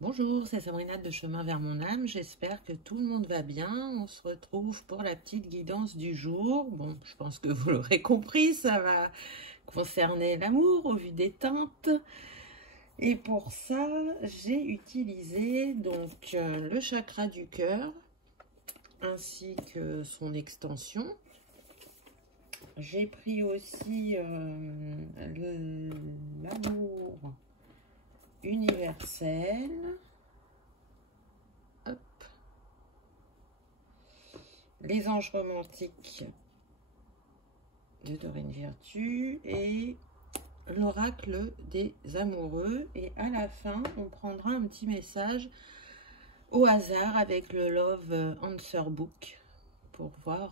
Bonjour, c'est Sabrina de Chemin vers mon âme. J'espère que tout le monde va bien. On se retrouve pour la petite guidance du jour. Bon, je pense que vous l'aurez compris, ça va concerner l'amour au vu des teintes. Et pour ça, j'ai utilisé donc le chakra du cœur ainsi que son extension. J'ai pris aussi l'amour universel. Hop. Les anges romantiques de Dorine Virtue et l'oracle des amoureux. Et à la fin, on prendra un petit message au hasard avec le Love Answer Book pour voir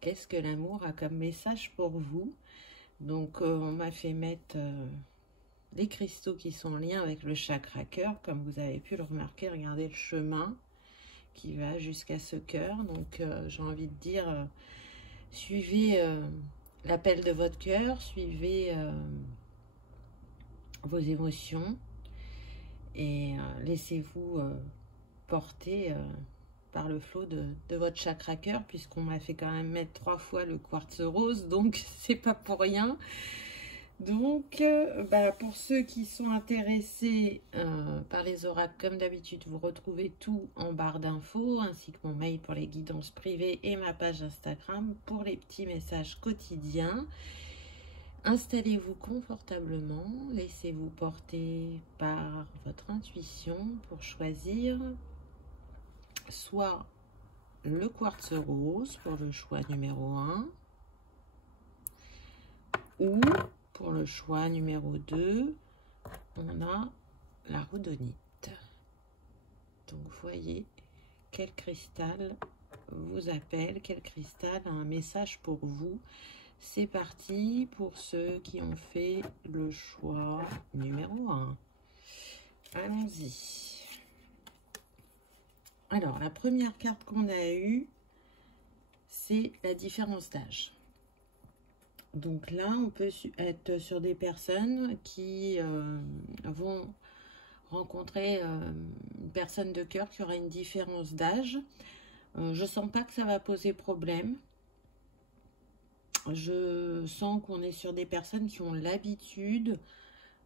qu'est-ce que l'amour a comme message pour vous. Donc, on m'a fait mettre des cristaux qui sont en lien avec le chakra cœur, comme vous avez pu le remarquer. Regardez le chemin qui va jusqu'à ce cœur. Donc, j'ai envie de dire, suivez l'appel de votre cœur, suivez vos émotions et laissez-vous porter par le flot de votre chakra cœur, puisqu'on m'a fait quand même mettre 3 fois le quartz rose, donc c'est pas pour rien. Donc, pour ceux qui sont intéressés par les oracles, comme d'habitude, vous retrouvez tout en barre d'infos, ainsi que mon mail pour les guidances privées et ma page Instagram pour les petits messages quotidiens. Installez-vous confortablement, laissez-vous porter par votre intuition pour choisir soit le quartz rose pour le choix numéro 1 ou pour le choix numéro 2, on a la rhodonite. Donc, voyez quel cristal vous appelle, quel cristal a un message pour vous. C'est parti pour ceux qui ont fait le choix numéro 1. Allons-y. Alors, la première carte qu'on a eue, c'est la différence d'âge. Donc là, on peut être sur des personnes qui vont rencontrer une personne de cœur qui aura une différence d'âge. Je ne sens pas que ça va poser problème. Je sens qu'on est sur des personnes qui ont l'habitude.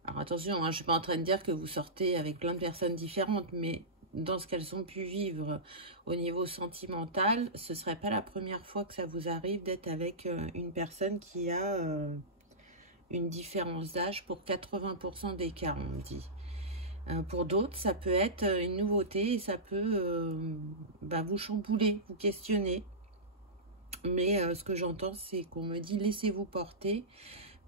Alors attention, hein, je ne suis pas en train de dire que vous sortez avec plein de personnes différentes, mais dans ce qu'elles ont pu vivre au niveau sentimental, ce ne serait pas la première fois que ça vous arrive d'être avec une personne qui a une différence d'âge pour 80% d'écart, on me dit. Pour d'autres, ça peut être une nouveauté et ça peut vous chambouler, vous questionner. Mais ce que j'entends, c'est qu'on me dit laissez-vous porter,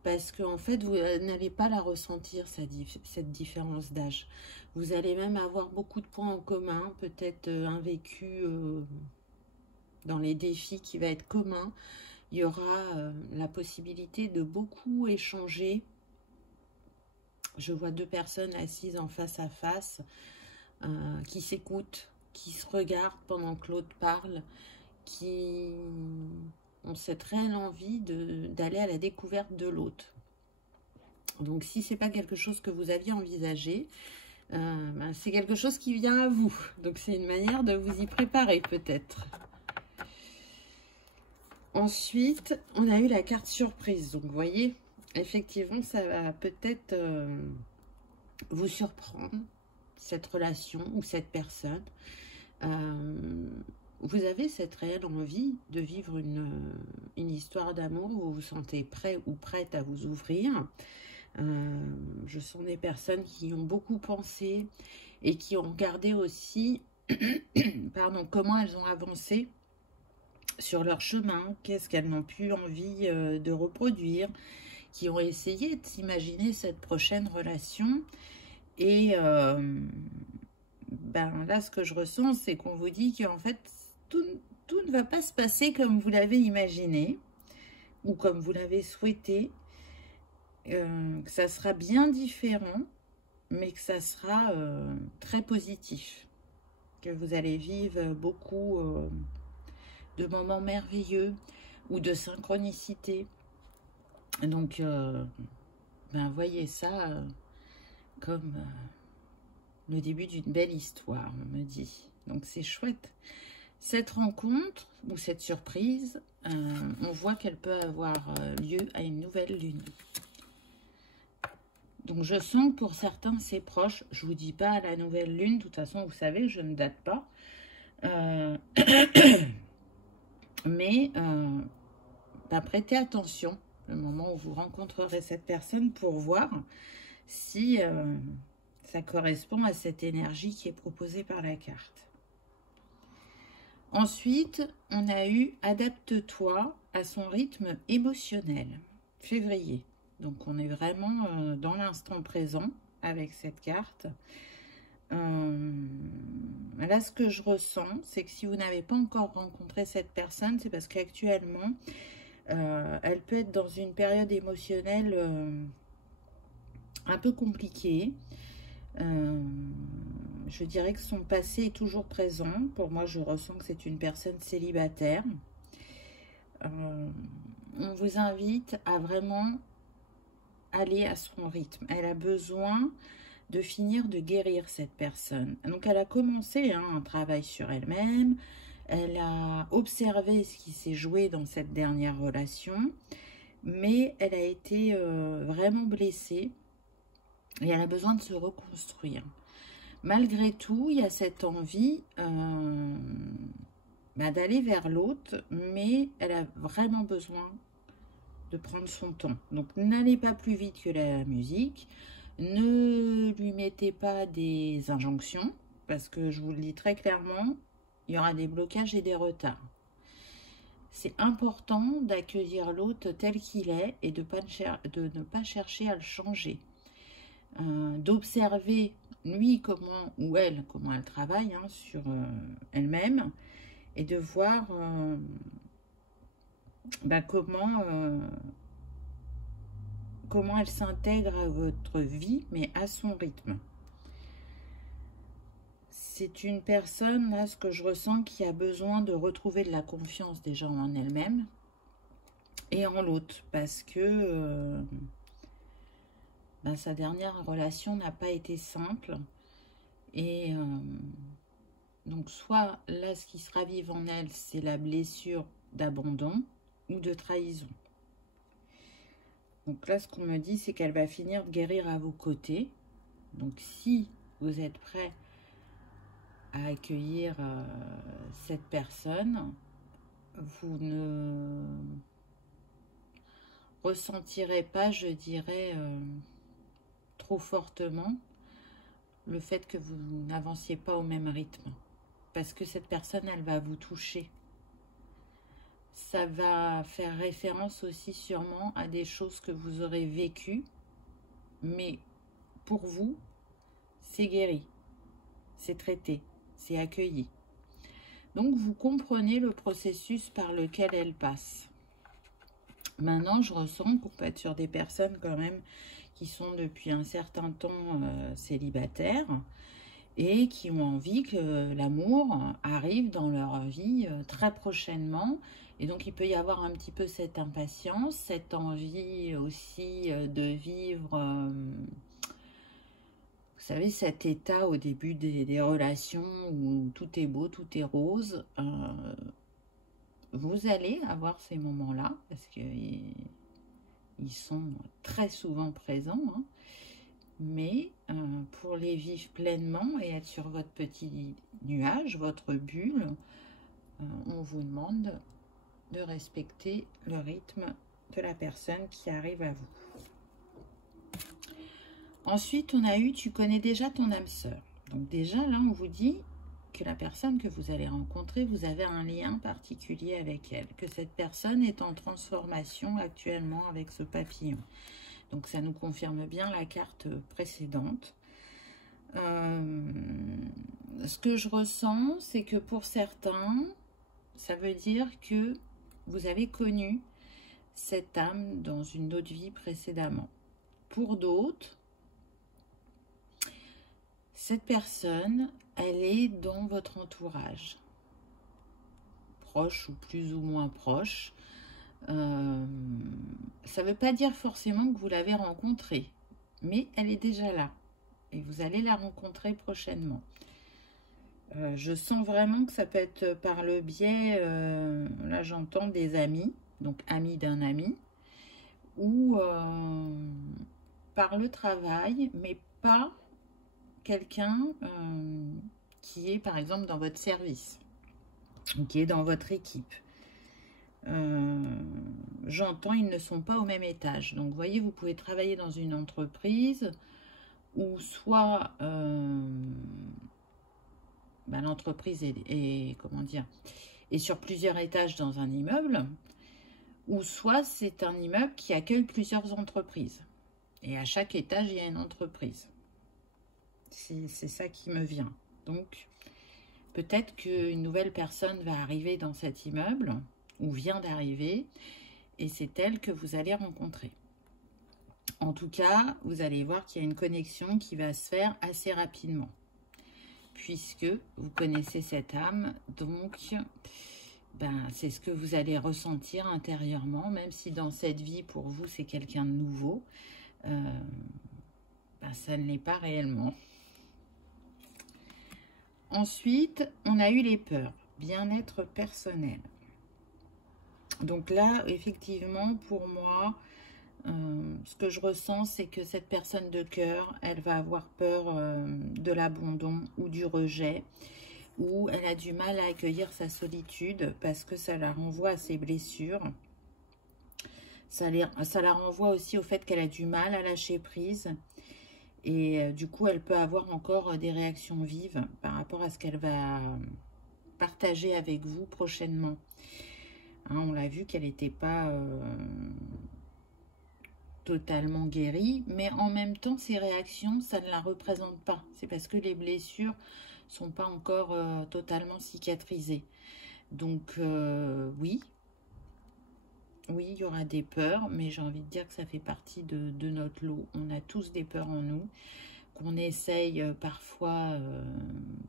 parce qu'en fait, vous n'allez pas la ressentir, cette différence d'âge. Vous allez même avoir beaucoup de points en commun, peut-être un vécu dans les défis qui va être commun. Il y aura la possibilité de beaucoup échanger. Je vois 2 personnes assises en face à face, qui s'écoutent, qui se regardent pendant que l'autre parle, qui ont cette réelle envie d'aller à la découverte de l'autre. Donc, si ce n'est pas quelque chose que vous aviez envisagé, c'est quelque chose qui vient à vous. Donc, c'est une manière de vous y préparer peut-être. Ensuite, on a eu la carte surprise. Donc, vous voyez, effectivement, ça va peut-être vous surprendre, cette relation ou cette personne. Vous avez cette réelle envie de vivre une histoire d'amour où vous vous sentez prêt ou prête à vous ouvrir. Je sens des personnes qui ont beaucoup pensé et qui ont regardé aussi pardon, comment elles ont avancé sur leur chemin, qu'est-ce qu'elles n'ont plus envie de reproduire, qui ont essayé de s'imaginer cette prochaine relation. Et là, ce que je ressens, c'est qu'on vous dit qu'en fait, tout ne va pas se passer comme vous l'avez imaginé ou comme vous l'avez souhaité, que ça sera bien différent, mais que ça sera très positif, que vous allez vivre beaucoup de moments merveilleux ou de synchronicité. Donc, voyez ça comme le début d'une belle histoire, on me dit. Donc c'est chouette. Cette rencontre ou cette surprise, on voit qu'elle peut avoir lieu à une nouvelle lune. Donc je sens que pour certains c'est proche. Je vous dis pas à la nouvelle lune, de toute façon vous savez, je ne date pas. Mais prêtez attention le moment où vous rencontrerez cette personne pour voir si ça correspond à cette énergie qui est proposée par la carte. Ensuite, on a eu « Adapte-toi à son rythme émotionnel », février. Donc, on est vraiment dans l'instant présent avec cette carte. Là, ce que je ressens, c'est que si vous n'avez pas encore rencontré cette personne, c'est parce qu'actuellement, elle peut être dans une période émotionnelle un peu compliquée. Je dirais que son passé est toujours présent. Pour moi, je ressens que c'est une personne célibataire. On vous invite à vraiment aller à son rythme. Elle a besoin de finir de guérir cette personne. Donc, elle a commencé un travail sur elle-même. Elle a observé ce qui s'est joué dans cette dernière relation. Mais elle a été vraiment blessée. Et elle a besoin de se reconstruire. Malgré tout, il y a cette envie d'aller vers l'autre, mais elle a vraiment besoin de prendre son temps. Donc, n'allez pas plus vite que la musique. Ne lui mettez pas des injonctions, parce que je vous le dis très clairement, il y aura des blocages et des retards. C'est important d'accueillir l'autre tel qu'il est et de ne pas chercher à le changer. D'observer lui comment elle travaille sur elle-même et de voir comment elle s'intègre à votre vie, mais à son rythme. C'est une personne, là, ce que je ressens, qui a besoin de retrouver de la confiance déjà en elle-même et en l'autre, parce que sa dernière relation n'a pas été simple. Et donc, soit là, ce qui se ravive en elle, c'est la blessure d'abandon ou de trahison. Donc là, ce qu'on me dit, c'est qu'elle va finir de guérir à vos côtés. Donc, si vous êtes prêt à accueillir cette personne, vous ne ressentirez pas, je dirais, trop fortement le fait que vous n'avanciez pas au même rythme. Parce que cette personne, elle va vous toucher. Ça va faire référence aussi sûrement à des choses que vous aurez vécues. Mais pour vous, c'est guéri. C'est traité. C'est accueilli. Donc, vous comprenez le processus par lequel elle passe. Maintenant, je ressens qu'on peut être sur des personnes quand même qui sont depuis un certain temps célibataires et qui ont envie que l'amour arrive dans leur vie très prochainement. Et donc, il peut y avoir un petit peu cette impatience, cette envie aussi de vivre, vous savez, cet état au début des relations où tout est beau, tout est rose. Vous allez avoir ces moments-là parce qu'ils sont très souvent présents. Mais pour les vivre pleinement et être sur votre petit nuage, votre bulle, on vous demande de respecter le rythme de la personne qui arrive à vous. Ensuite, on a eu « Tu connais déjà ton âme sœur ». Donc déjà, là, on vous dit que la personne que vous allez rencontrer, vous avez un lien particulier avec elle, que cette personne est en transformation actuellement avec ce papillon. Donc, ça nous confirme bien la carte précédente. Ce que je ressens, c'est que pour certains, ça veut dire que vous avez connu cette âme dans une autre vie précédemment. Pour d'autres, cette personne, elle est dans votre entourage, proche ou plus ou moins proche. Ça ne veut pas dire forcément que vous l'avez rencontrée, mais elle est déjà là. et vous allez la rencontrer prochainement. Je sens vraiment que ça peut être par le biais, là j'entends des amis, donc amis d'un ami, ou par le travail, mais pas quelqu'un qui est par exemple dans votre service, ou qui est dans votre équipe. J'entends, ils ne sont pas au même étage. Donc, vous voyez, vous pouvez travailler dans une entreprise où soit l'entreprise comment dire, est sur plusieurs étages dans un immeuble, ou soit c'est un immeuble qui accueille plusieurs entreprises. Et à chaque étage, il y a une entreprise. C'est ça qui me vient. Donc, peut-être qu'une nouvelle personne va arriver dans cet immeuble, ou vient d'arriver, et c'est elle que vous allez rencontrer. En tout cas, vous allez voir qu'il y a une connexion qui va se faire assez rapidement, puisque vous connaissez cette âme, donc c'est ce que vous allez ressentir intérieurement, même si dans cette vie, pour vous, c'est quelqu'un de nouveau, ça ne l'est pas réellement. Ensuite, on a eu les peurs, bien-être personnel. Donc là, effectivement, pour moi, ce que je ressens, c'est que cette personne de cœur, elle va avoir peur de l'abandon ou du rejet, ou elle a du mal à accueillir sa solitude parce que ça la renvoie à ses blessures. Ça la renvoie aussi au fait qu'elle a du mal à lâcher prise. Et du coup, elle peut avoir encore des réactions vives par rapport à ce qu'elle va partager avec vous prochainement. Hein, on l'a vu qu'elle n'était pas totalement guérie, mais en même temps, ses réactions, ça ne la représente pas. C'est parce que les blessures ne sont pas encore totalement cicatrisées. Donc, oui, il y aura des peurs, mais j'ai envie de dire que ça fait partie de notre lot. On a tous des peurs en nous, qu'on essaye parfois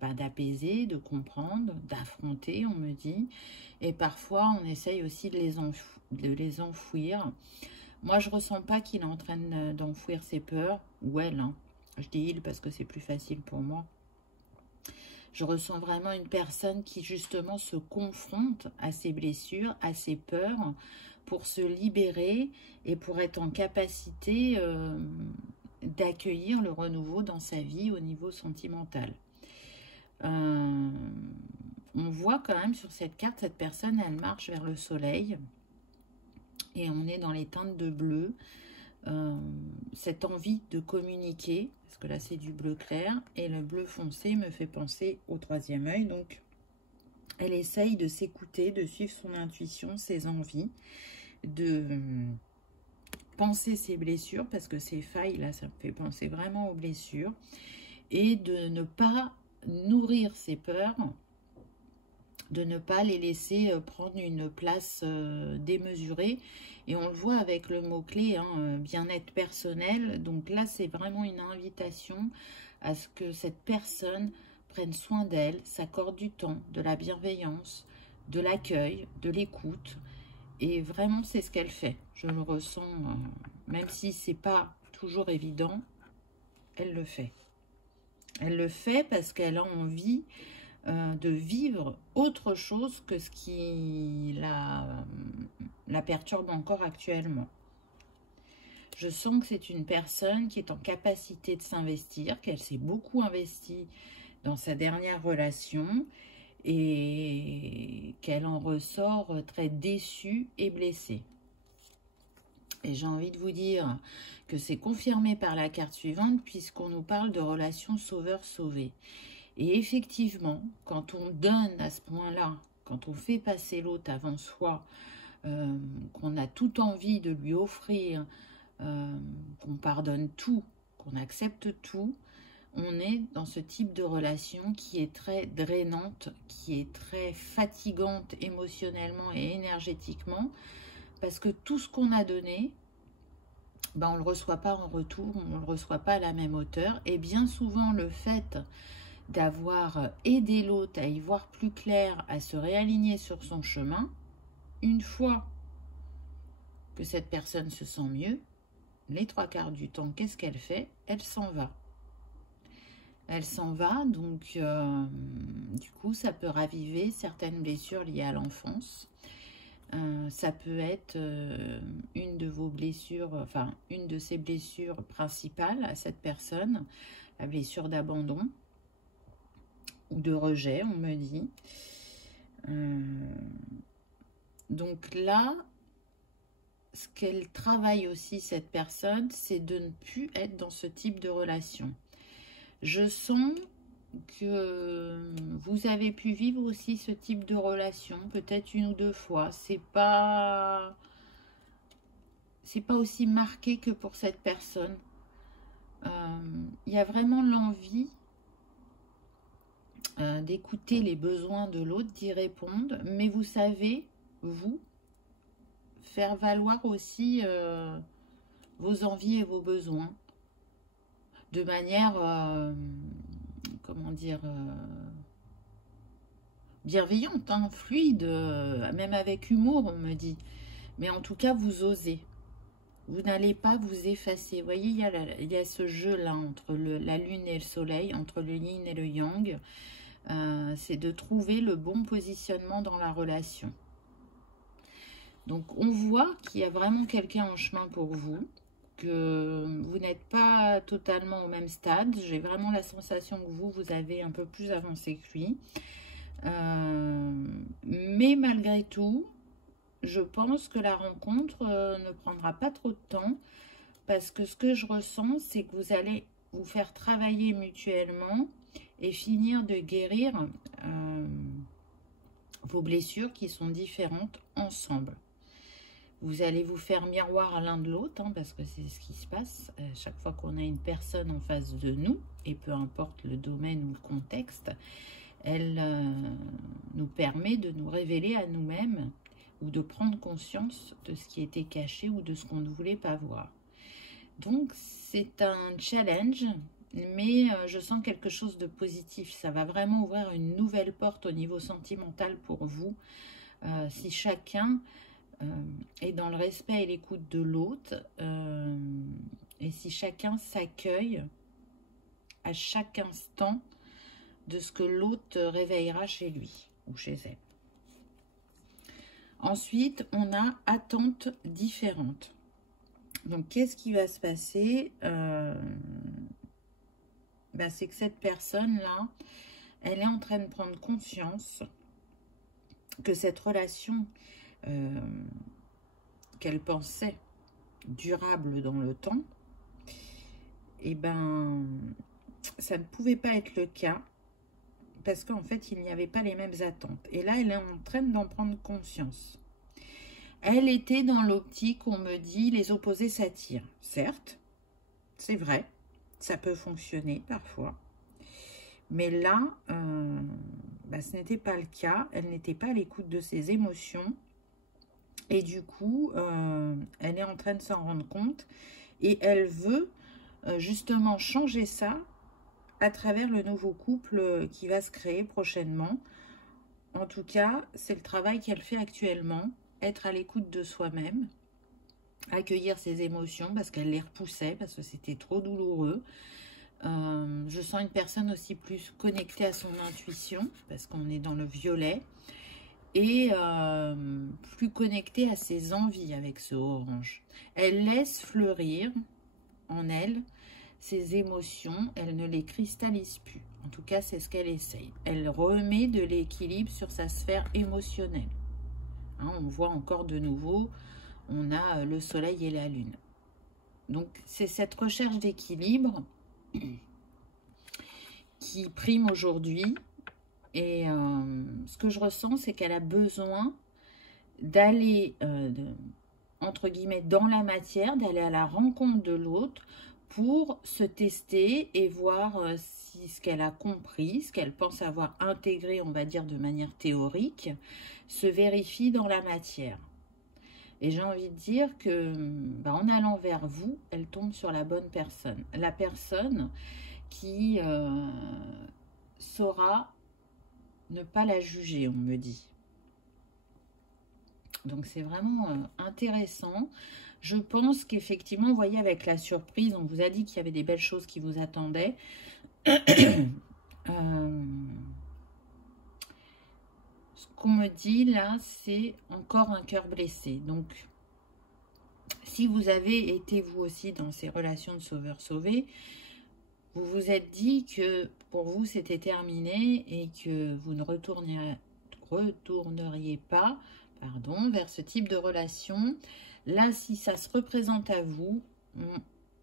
d'apaiser, de comprendre, d'affronter, on me dit. Et parfois, on essaye aussi de les enfouir. Moi, je ne ressens pas qu'il est en train d'enfouir ses peurs, ou elle, hein. Je dis il parce que c'est plus facile pour moi. Je ressens vraiment une personne qui justement se confronte à ses blessures, à ses peurs, pour se libérer et pour être en capacité d'accueillir le renouveau dans sa vie au niveau sentimental. On voit quand même sur cette carte, cette personne, elle marche vers le soleil et on est dans les teintes de bleu. Cette envie de communiquer, parce que là c'est du bleu clair, et le bleu foncé me fait penser au troisième œil. Donc elle essaye de s'écouter, de suivre son intuition, ses envies, de penser ses blessures, parce que ces failles là, ça me fait penser vraiment aux blessures, et de ne pas nourrir ses peurs, de ne pas les laisser prendre une place démesurée. Et on le voit avec le mot-clé, hein, bien-être personnel. Donc là, c'est vraiment une invitation à ce que cette personne prenne soin d'elle, s'accorde du temps, de la bienveillance, de l'accueil, de l'écoute. Et vraiment, c'est ce qu'elle fait. Je le ressens, même si c'est pas toujours évident, elle le fait. Elle le fait parce qu'elle a envie de vivre autre chose que ce qui la perturbe encore actuellement. Je sens que c'est une personne qui est en capacité de s'investir, qu'elle s'est beaucoup investie dans sa dernière relation et qu'elle en ressort très déçue et blessée. Et j'ai envie de vous dire que c'est confirmé par la carte suivante puisqu'on nous parle de relation sauveur-sauvé. Et effectivement, quand on donne à ce point-là, quand on fait passer l'autre avant soi, qu'on a toute envie de lui offrir, qu'on pardonne tout, qu'on accepte tout, on est dans ce type de relation qui est très drainante, qui est très fatigante émotionnellement et énergétiquement, parce que tout ce qu'on a donné, on ne le reçoit pas en retour, on ne le reçoit pas à la même hauteur, et bien souvent le fait d'avoir aidé l'autre à y voir plus clair, à se réaligner sur son chemin, une fois que cette personne se sent mieux, les 3/4 du temps, qu'est-ce qu'elle fait? Elle s'en va. Elle s'en va, donc du coup, ça peut raviver certaines blessures liées à l'enfance. Ça peut être une de vos blessures, enfin, une de ses blessures principales à cette personne, la blessure d'abandon ou de rejet, on me dit. Donc là, ce qu'elle travaille aussi, cette personne, c'est de ne plus être dans ce type de relation. Je sens que vous avez pu vivre aussi ce type de relation, peut-être une ou deux fois. C'est pas aussi marqué que pour cette personne. Il y a vraiment l'envie d'écouter les besoins de l'autre, d'y répondre, mais vous savez, vous, faire valoir aussi vos envies et vos besoins de manière, comment dire, bienveillante, hein, fluide, même avec humour, on me dit. Mais en tout cas, vous osez. Vous n'allez pas vous effacer. Vous voyez, il y a ce jeu-là entre la lune et le soleil, entre le yin et le yang. C'est de trouver le bon positionnement dans la relation. Donc, on voit qu'il y a vraiment quelqu'un en chemin pour vous, que vous n'êtes pas totalement au même stade. J'ai vraiment la sensation que vous avez un peu plus avancé que lui. Mais malgré tout, je pense que la rencontre ne prendra pas trop de temps, parce que ce que je ressens, c'est que vous allez vous faire travailler mutuellement et finir de guérir vos blessures qui sont différentes ensemble. Vous allez vous faire miroir à l'un de l'autre, hein, parce que c'est ce qui se passe chaque fois qu'on a une personne en face de nous, et peu importe le domaine ou le contexte, elle nous permet de nous révéler à nous-mêmes ou de prendre conscience de ce qui était caché ou de ce qu'on ne voulait pas voir. Donc, c'est un challenge, mais je sens quelque chose de positif. Ça va vraiment ouvrir une nouvelle porte au niveau sentimental pour vous. Si chacun est dans le respect et l'écoute de l'autre, et si chacun s'accueille à chaque instant de ce que l'autre réveillera chez lui ou chez elle. Ensuite, on a attentes différentes. Donc, qu'est-ce qui va se passer? C'est que cette personne-là, elle est en train de prendre conscience que cette relation qu'elle pensait durable dans le temps, ça ne pouvait pas être le cas, parce qu'en fait, il n'y avait pas les mêmes attentes. Et là, elle est en train d'en prendre conscience. Elle était dans l'optique, on me dit, les opposés s'attirent. Certes, c'est vrai, ça peut fonctionner parfois. Mais là, ce n'était pas le cas. Elle n'était pas à l'écoute de ses émotions. Et du coup, elle est en train de s'en rendre compte. Et elle veut justement changer ça à travers le nouveau couple qui va se créer prochainement. En tout cas, c'est le travail qu'elle fait actuellement. Être à l'écoute de soi-même, accueillir ses émotions parce qu'elle les repoussait, parce que c'était trop douloureux. Je sens une personne aussi plus connectée à son intuition, parce qu'on est dans le violet, et plus connectée à ses envies avec ce orange. Elle laisse fleurir en elle ses émotions, elle ne les cristallise plus. En tout cas, c'est ce qu'elle essaye. Elle remet de l'équilibre sur sa sphère émotionnelle. Hein, on voit encore de nouveau, on a le soleil et la lune. Donc, c'est cette recherche d'équilibre qui prime aujourd'hui. Et ce que je ressens, c'est qu'elle a besoin d'aller, entre guillemets, dans la matière, d'aller à la rencontre de l'autre pour se tester et voir si ce qu'elle a compris, ce qu'elle pense avoir intégré, on va dire de manière théorique, se vérifie dans la matière. Et j'ai envie de dire que, en allant vers vous, elle tombe sur la bonne personne. La personne qui saura ne pas la juger, on me dit. Donc c'est vraiment intéressant. Je pense qu'effectivement, vous voyez, avec la surprise, on vous a dit qu'il y avait des belles choses qui vous attendaient. Euh, ce qu'on me dit là, c'est encore un cœur blessé. Donc, si vous avez été vous aussi dans ces relations de sauveur-sauvé, vous vous êtes dit que pour vous c'était terminé et que vous ne retourneriez pas, pardon, vers ce type de relation. Là, si ça se représente à vous,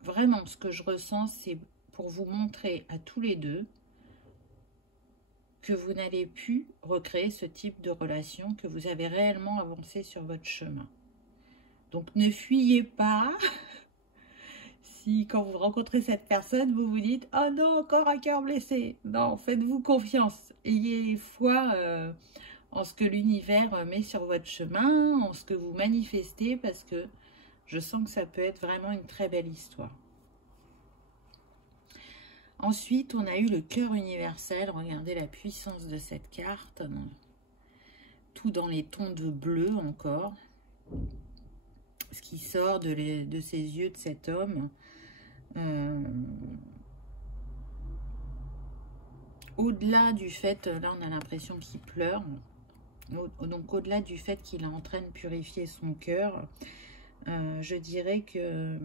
vraiment ce que je ressens, c'est pour vous montrer à tous les deux que vous n'allez plus recréer ce type de relation, que vous avez réellement avancé sur votre chemin. Donc ne fuyez pas. Si quand vous rencontrez cette personne, vous vous dites « Oh non, encore un cœur blessé !» Non, faites-vous confiance. Ayez foi en ce que l'univers met sur votre chemin, en ce que vous manifestez, parce que je sens que ça peut être vraiment une très belle histoire. Ensuite, on a eu le cœur universel. Regardez la puissance de cette carte. Tout dans les tons de bleu encore. Ce qui sort de ses yeux de cet homme. Au-delà du fait, là on a l'impression qu'il pleure. Donc au-delà du fait qu'il est en train de purifier son cœur, je dirais que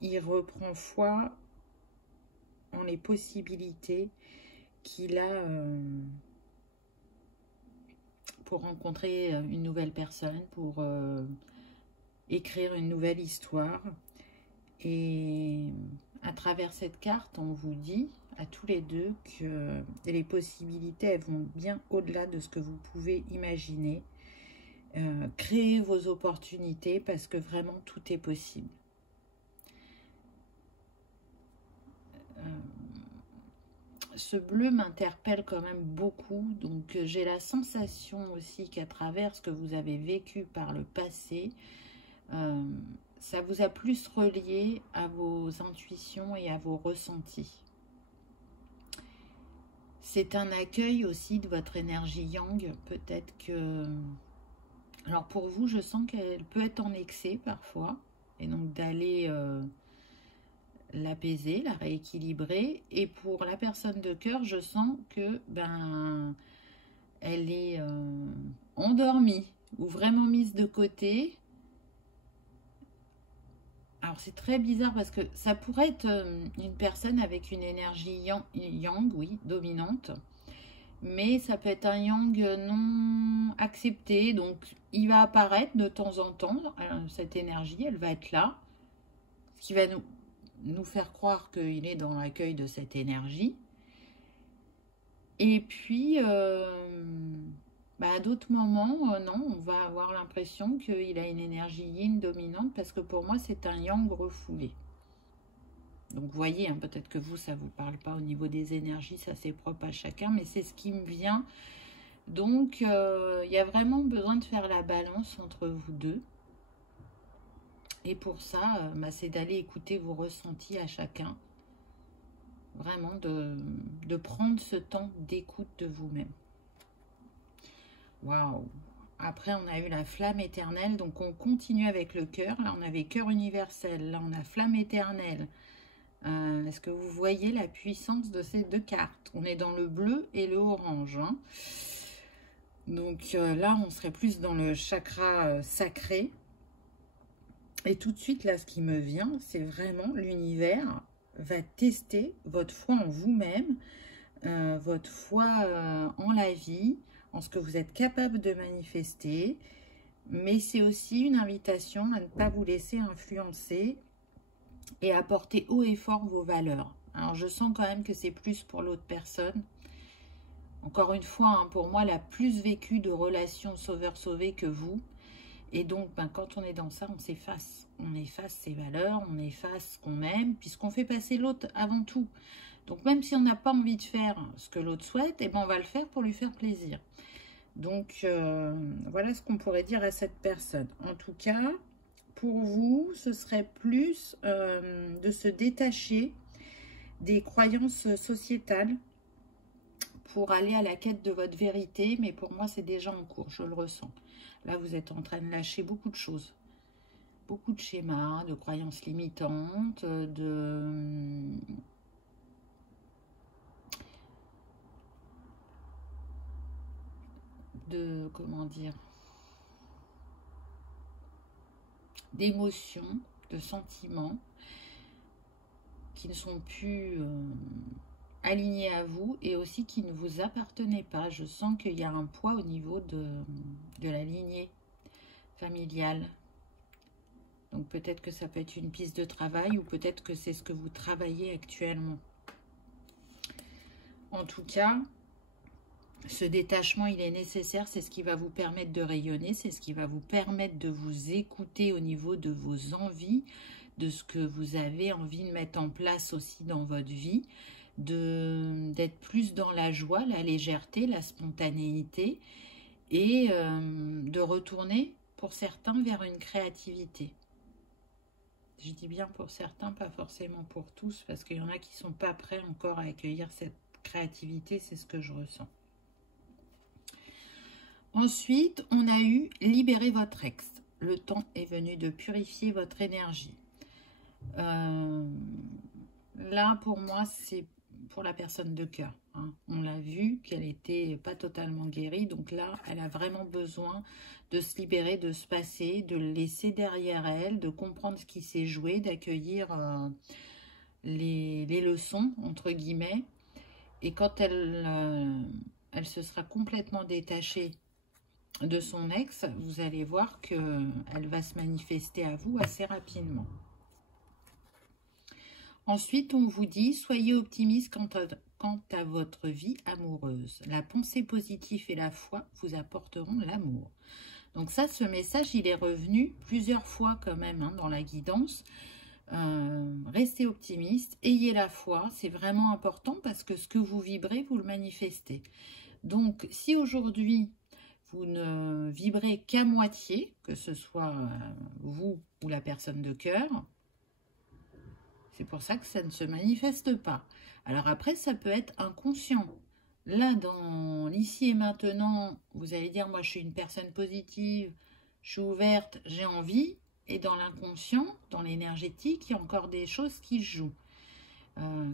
il reprend foi en les possibilités qu'il a pour rencontrer une nouvelle personne, pour écrire une nouvelle histoire. Et à travers cette carte, on vous dit à tous les deux que les possibilités, elles vont bien au-delà de ce que vous pouvez imaginer. Créez vos opportunités parce que vraiment tout est possible. Ce bleu m'interpelle quand même beaucoup, donc j'ai la sensation aussi qu'à travers ce que vous avez vécu par le passé, ça vous a plus relié à vos intuitions et à vos ressentis. C'est un accueil aussi de votre énergie yang, peut-être que... Alors pour vous, je sens qu'elle peut être en excès parfois, et donc d'aller... l'apaiser, la rééquilibrer. Et pour la personne de cœur, je sens que elle est endormie ou vraiment mise de côté. Alors c'est très bizarre parce que ça pourrait être une personne avec une énergie yang, oui, dominante. Mais ça peut être un yang non accepté. Donc il va apparaître de temps en temps, cette énergie, elle va être là. Ce qui va nous faire croire qu'il est dans l'accueil de cette énergie. Et puis, à d'autres moments, non, on va avoir l'impression qu'il a une énergie yin dominante parce que pour moi, c'est un yang refoulé. Donc, vous voyez, hein, peut-être que vous, ça ne vous parle pas au niveau des énergies, ça c'est propre à chacun, mais c'est ce qui me vient. Donc, il y a vraiment besoin de faire la balance entre vous deux. Et pour ça, c'est d'aller écouter vos ressentis à chacun. Vraiment de prendre ce temps d'écoute de vous-même. Waouh! Après, on a eu la flamme éternelle. Donc, on continue avec le cœur. Là, on avait cœur universel. Là, on a flamme éternelle. Est-ce que vous voyez la puissance de ces deux cartes? On est dans le bleu et le orange. Hein. Donc, là, on serait plus dans le chakra sacré. Et tout de suite, là, ce qui me vient, c'est vraiment l'univers va tester votre foi en vous-même, votre foi en la vie, en ce que vous êtes capable de manifester. Mais c'est aussi une invitation à ne pas vous laisser influencer et à porter haut et fort vos valeurs. Alors, je sens quand même que c'est plus pour l'autre personne. Encore une fois, hein, pour moi, la plus vécue de relations sauveur-sauvé que vous. Et donc, quand on est dans ça, on s'efface. On efface ses valeurs, on efface ce qu'on aime, puisqu'on fait passer l'autre avant tout. Donc, même si on n'a pas envie de faire ce que l'autre souhaite, on va le faire pour lui faire plaisir. Donc, voilà ce qu'on pourrait dire à cette personne. En tout cas, pour vous, ce serait plus de se détacher des croyances sociétales pour aller à la quête de votre vérité. Mais pour moi, c'est déjà en cours, je le ressens. Là, vous êtes en train de lâcher beaucoup de choses. Beaucoup de schémas, de croyances limitantes, de, comment dire, d'émotions, de sentiments qui ne sont plus alignés à vous et aussi qui ne vous appartenaient pas. Je sens qu'il y a un poids au niveau de la lignée familiale. Donc peut-être que ça peut être une piste de travail ou peut-être que c'est ce que vous travaillez actuellement. En tout cas, ce détachement, il est nécessaire. C'est ce qui va vous permettre de rayonner. C'est ce qui va vous permettre de vous écouter au niveau de vos envies, de ce que vous avez envie de mettre en place aussi dans votre vie, d'être plus dans la joie, la légèreté, la spontanéité et de retourner pour certains vers une créativité. Je dis bien pour certains, pas forcément pour tous, parce qu'il y en a qui ne sont pas prêts encore à accueillir cette créativité, c'est ce que je ressens. Ensuite, on a eu « Libérez votre ex ». Le temps est venu de purifier votre énergie. Là, pour moi, c'est pour la personne de cœur. Hein. On l'a vu qu'elle n'était pas totalement guérie. Donc là, elle a vraiment besoin de se libérer, de se passer, de le laisser derrière elle, de comprendre ce qui s'est joué, d'accueillir les leçons, entre guillemets. Et quand elle se sera complètement détachée de son ex, vous allez voir qu'elle va se manifester à vous assez rapidement. Ensuite, on vous dit, soyez optimiste quant à votre vie amoureuse. La pensée positive et la foi vous apporteront l'amour. Donc ça, ce message, il est revenu plusieurs fois quand même hein, dans la guidance. Restez optimiste, ayez la foi, c'est vraiment important parce que ce que vous vibrez, vous le manifestez. Donc, si aujourd'hui, vous ne vibrez qu'à moitié, que ce soit vous ou la personne de cœur, c'est pour ça que ça ne se manifeste pas. Alors après, ça peut être inconscient. Là, dans l'ici et maintenant, vous allez dire, moi, je suis une personne positive, je suis ouverte, j'ai envie. Et dans l'inconscient, dans l'énergétique, il y a encore des choses qui jouent,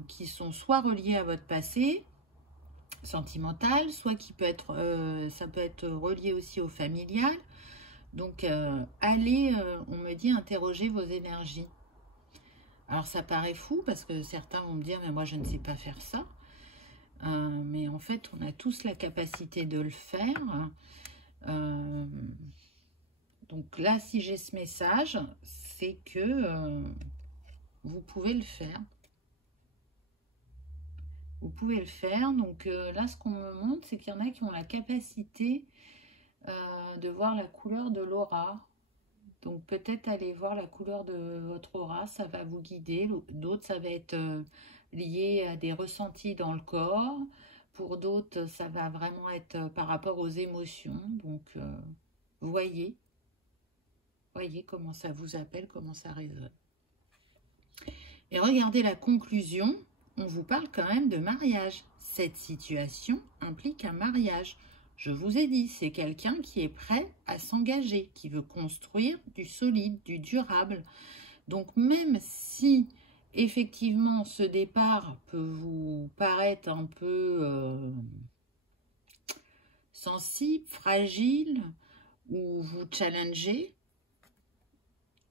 qui sont soit reliées à votre passé sentimental, soit qui peut être, ça peut être relié aussi au familial. Donc, allez, on me dit, interroger vos énergies. Alors, ça paraît fou parce que certains vont me dire, mais moi, je ne sais pas faire ça. Mais en fait, on a tous la capacité de le faire. Donc là, si j'ai ce message, c'est que vous pouvez le faire. Vous pouvez le faire. Donc là, ce qu'on me montre, c'est qu'il y en a qui ont la capacité de voir la couleur de l'aura. Donc peut-être aller voir la couleur de votre aura, ça va vous guider. D'autres, ça va être lié à des ressentis dans le corps. Pour d'autres, ça va vraiment être par rapport aux émotions. Donc voyez comment ça vous appelle, comment ça résonne. Et regardez la conclusion, on vous parle quand même de mariage. Cette situation implique un mariage. Je vous ai dit, c'est quelqu'un qui est prêt à s'engager, qui veut construire du solide, du durable. Donc même si effectivement ce départ peut vous paraître un peu sensible, fragile, ou vous challenger,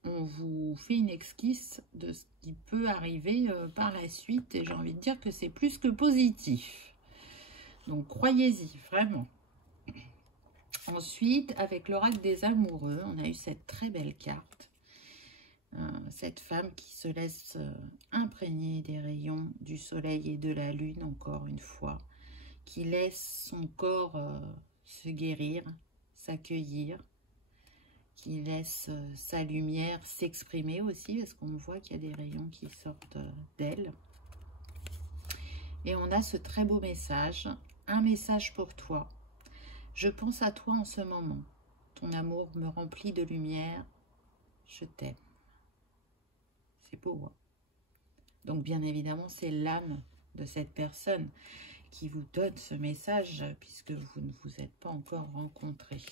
on vous fait une esquisse de ce qui peut arriver par la suite. Et j'ai envie de dire que c'est plus que positif. Donc, croyez-y, vraiment. Ensuite, avec l'oracle des amoureux, on a eu cette très belle carte. Cette femme qui se laisse imprégner des rayons du soleil et de la lune, encore une fois. Qui laisse son corps se guérir, s'accueillir. Qui laisse sa lumière s'exprimer aussi, parce qu'on voit qu'il y a des rayons qui sortent d'elle. Et on a ce très beau message, un message pour toi. Je pense à toi en ce moment. Ton amour me remplit de lumière. Je t'aime. C'est beau, hein? Donc bien évidemment, c'est l'âme de cette personne qui vous donne ce message, puisque vous ne vous êtes pas encore rencontrés.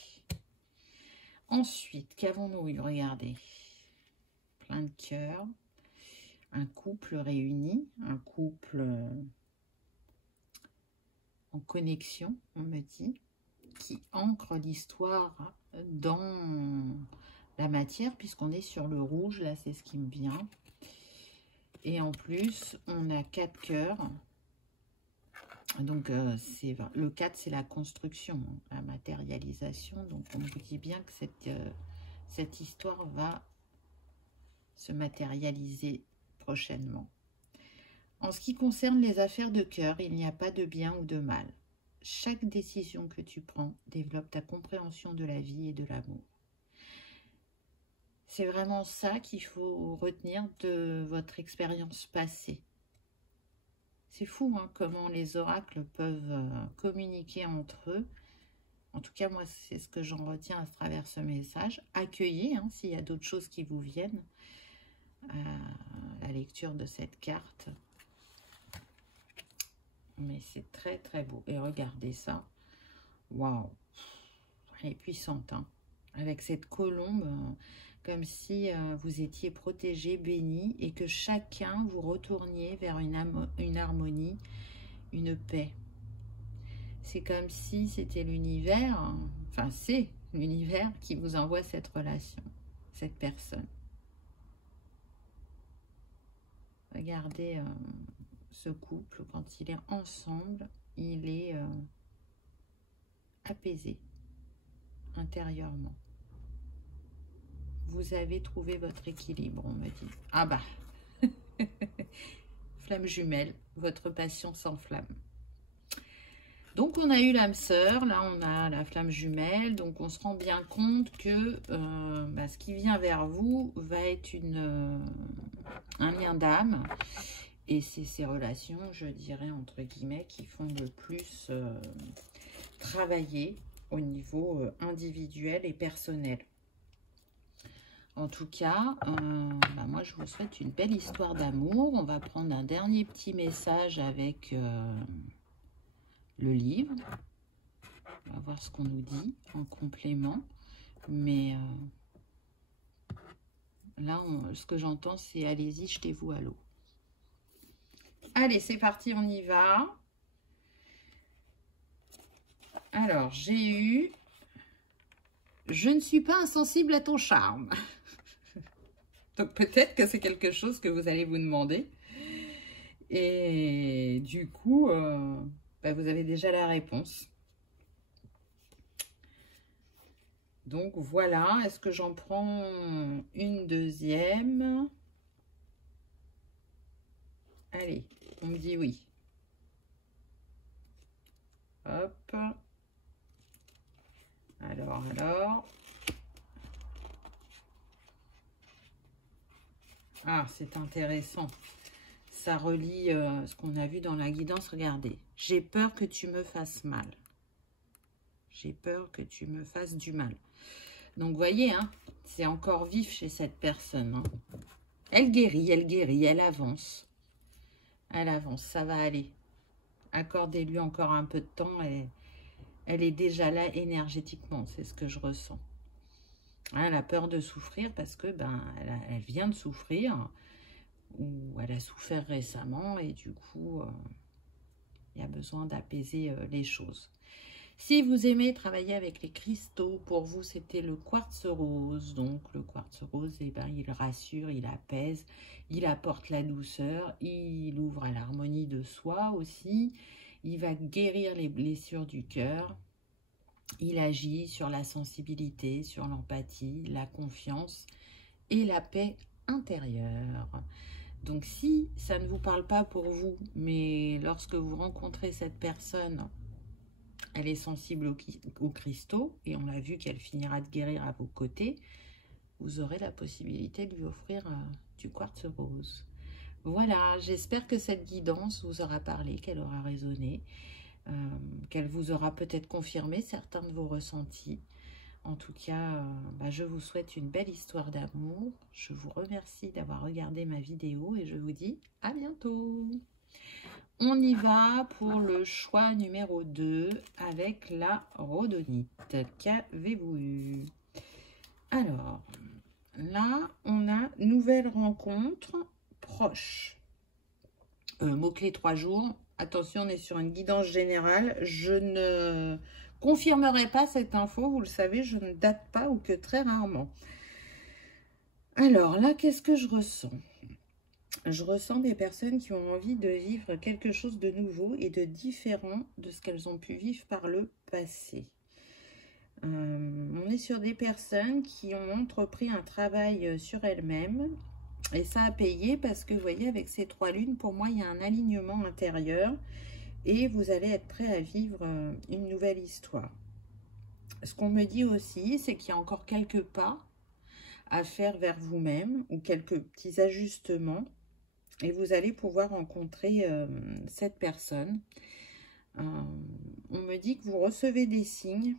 Ensuite, qu'avons-nous eu? Regardez, plein de cœurs, un couple réuni, un couple en connexion, on me dit. qui ancre l'histoire dans la matière, puisqu'on est sur le rouge, là c'est ce qui me vient. Et en plus, on a 4 cœurs. Donc, le 4, c'est la construction, la matérialisation. Donc, on vous dit bien que cette histoire va se matérialiser prochainement. En ce qui concerne les affaires de cœur, il n'y a pas de bien ou de mal. Chaque décision que tu prends développe ta compréhension de la vie et de l'amour. C'est vraiment ça qu'il faut retenir de votre expérience passée. C'est fou hein, comment les oracles peuvent communiquer entre eux. En tout cas, moi, c'est ce que j'en retiens à travers ce message. Accueillez, hein, s'il y a d'autres choses qui vous viennent à la lecture de cette carte. Mais c'est très, très beau. Et regardez ça. Waouh! Elle est puissante, hein. Avec cette colombe, comme si vous étiez protégé, béni, et que chacun vous retourniez vers une harmonie, une paix. C'est comme si c'était l'univers, enfin c'est l'univers qui vous envoie cette relation, cette personne. Regardez ce couple, quand il est ensemble, il est apaisé intérieurement. Vous avez trouvé votre équilibre, on me dit. Ah bah, flamme jumelle, votre passion s'enflamme. Donc, on a eu l'âme sœur, là, on a la flamme jumelle. Donc, on se rend bien compte que ce qui vient vers vous va être un lien d'âme. Et c'est ces relations, je dirais, entre guillemets, qui font le plus travailler au niveau individuel et personnel. En tout cas, moi, je vous souhaite une belle histoire d'amour. On va prendre un dernier petit message avec le livre. On va voir ce qu'on nous dit en complément. Mais là, ce que j'entends, c'est allez-y, jetez-vous à l'eau. Allez, c'est parti, on y va. Alors, j'ai eu... Je ne suis pas insensible à ton charme. Donc, peut-être que c'est quelque chose que vous allez vous demander. Et du coup, vous avez déjà la réponse. Donc, voilà. Est-ce que j'en prends une deuxième? Allez, on me dit oui. Hop. Alors. Ah, c'est intéressant. Ça relie ce qu'on a vu dans la guidance. Regardez. J'ai peur que tu me fasses mal. J'ai peur que tu me fasses du mal. Donc, vous voyez, hein, c'est encore vif chez cette personne. Hein. Elle guérit, elle avance. Elle avance, ça va aller. Accordez-lui encore un peu de temps. Elle est déjà là énergétiquement, c'est ce que je ressens. Elle a peur de souffrir parce que elle vient de souffrir ou elle a souffert récemment et du coup, il y a besoin d'apaiser les choses. Si vous aimez travailler avec les cristaux, pour vous, c'était le quartz rose. Donc, le quartz rose, il rassure, il apaise, il apporte la douceur, il ouvre à l'harmonie de soi aussi. Il va guérir les blessures du cœur. Il agit sur la sensibilité, sur l'empathie, la confiance et la paix intérieure. Donc, si ça ne vous parle pas pour vous, mais lorsque vous rencontrez cette personne, elle est sensible aux cristaux et on a vu qu'elle finira de guérir à vos côtés, vous aurez la possibilité de lui offrir du quartz rose. Voilà, j'espère que cette guidance vous aura parlé, qu'elle aura résonné, qu'elle vous aura peut-être confirmé certains de vos ressentis. En tout cas, je vous souhaite une belle histoire d'amour. Je vous remercie d'avoir regardé ma vidéo et je vous dis à bientôt. On y va pour le choix numéro 2 avec la rhodonite. Qu'avez-vous eu? Alors, là, on a nouvelle rencontre proche. Mot-clé 3 jours. Attention, on est sur une guidance générale. Je ne confirmerai pas cette info, vous le savez, je ne date pas ou que très rarement. Alors là, qu'est-ce que je ressens? Je ressens des personnes qui ont envie de vivre quelque chose de nouveau et de différent de ce qu'elles ont pu vivre par le passé. On est sur des personnes qui ont entrepris un travail sur elles-mêmes et ça a payé parce que vous voyez, avec ces 3 lunes, pour moi, il y a un alignement intérieur et vous allez être prêt à vivre une nouvelle histoire. Ce qu'on me dit aussi, c'est qu'il y a encore quelques pas à faire vers vous-même ou quelques petits ajustements et vous allez pouvoir rencontrer cette personne. On me dit que vous recevez des signes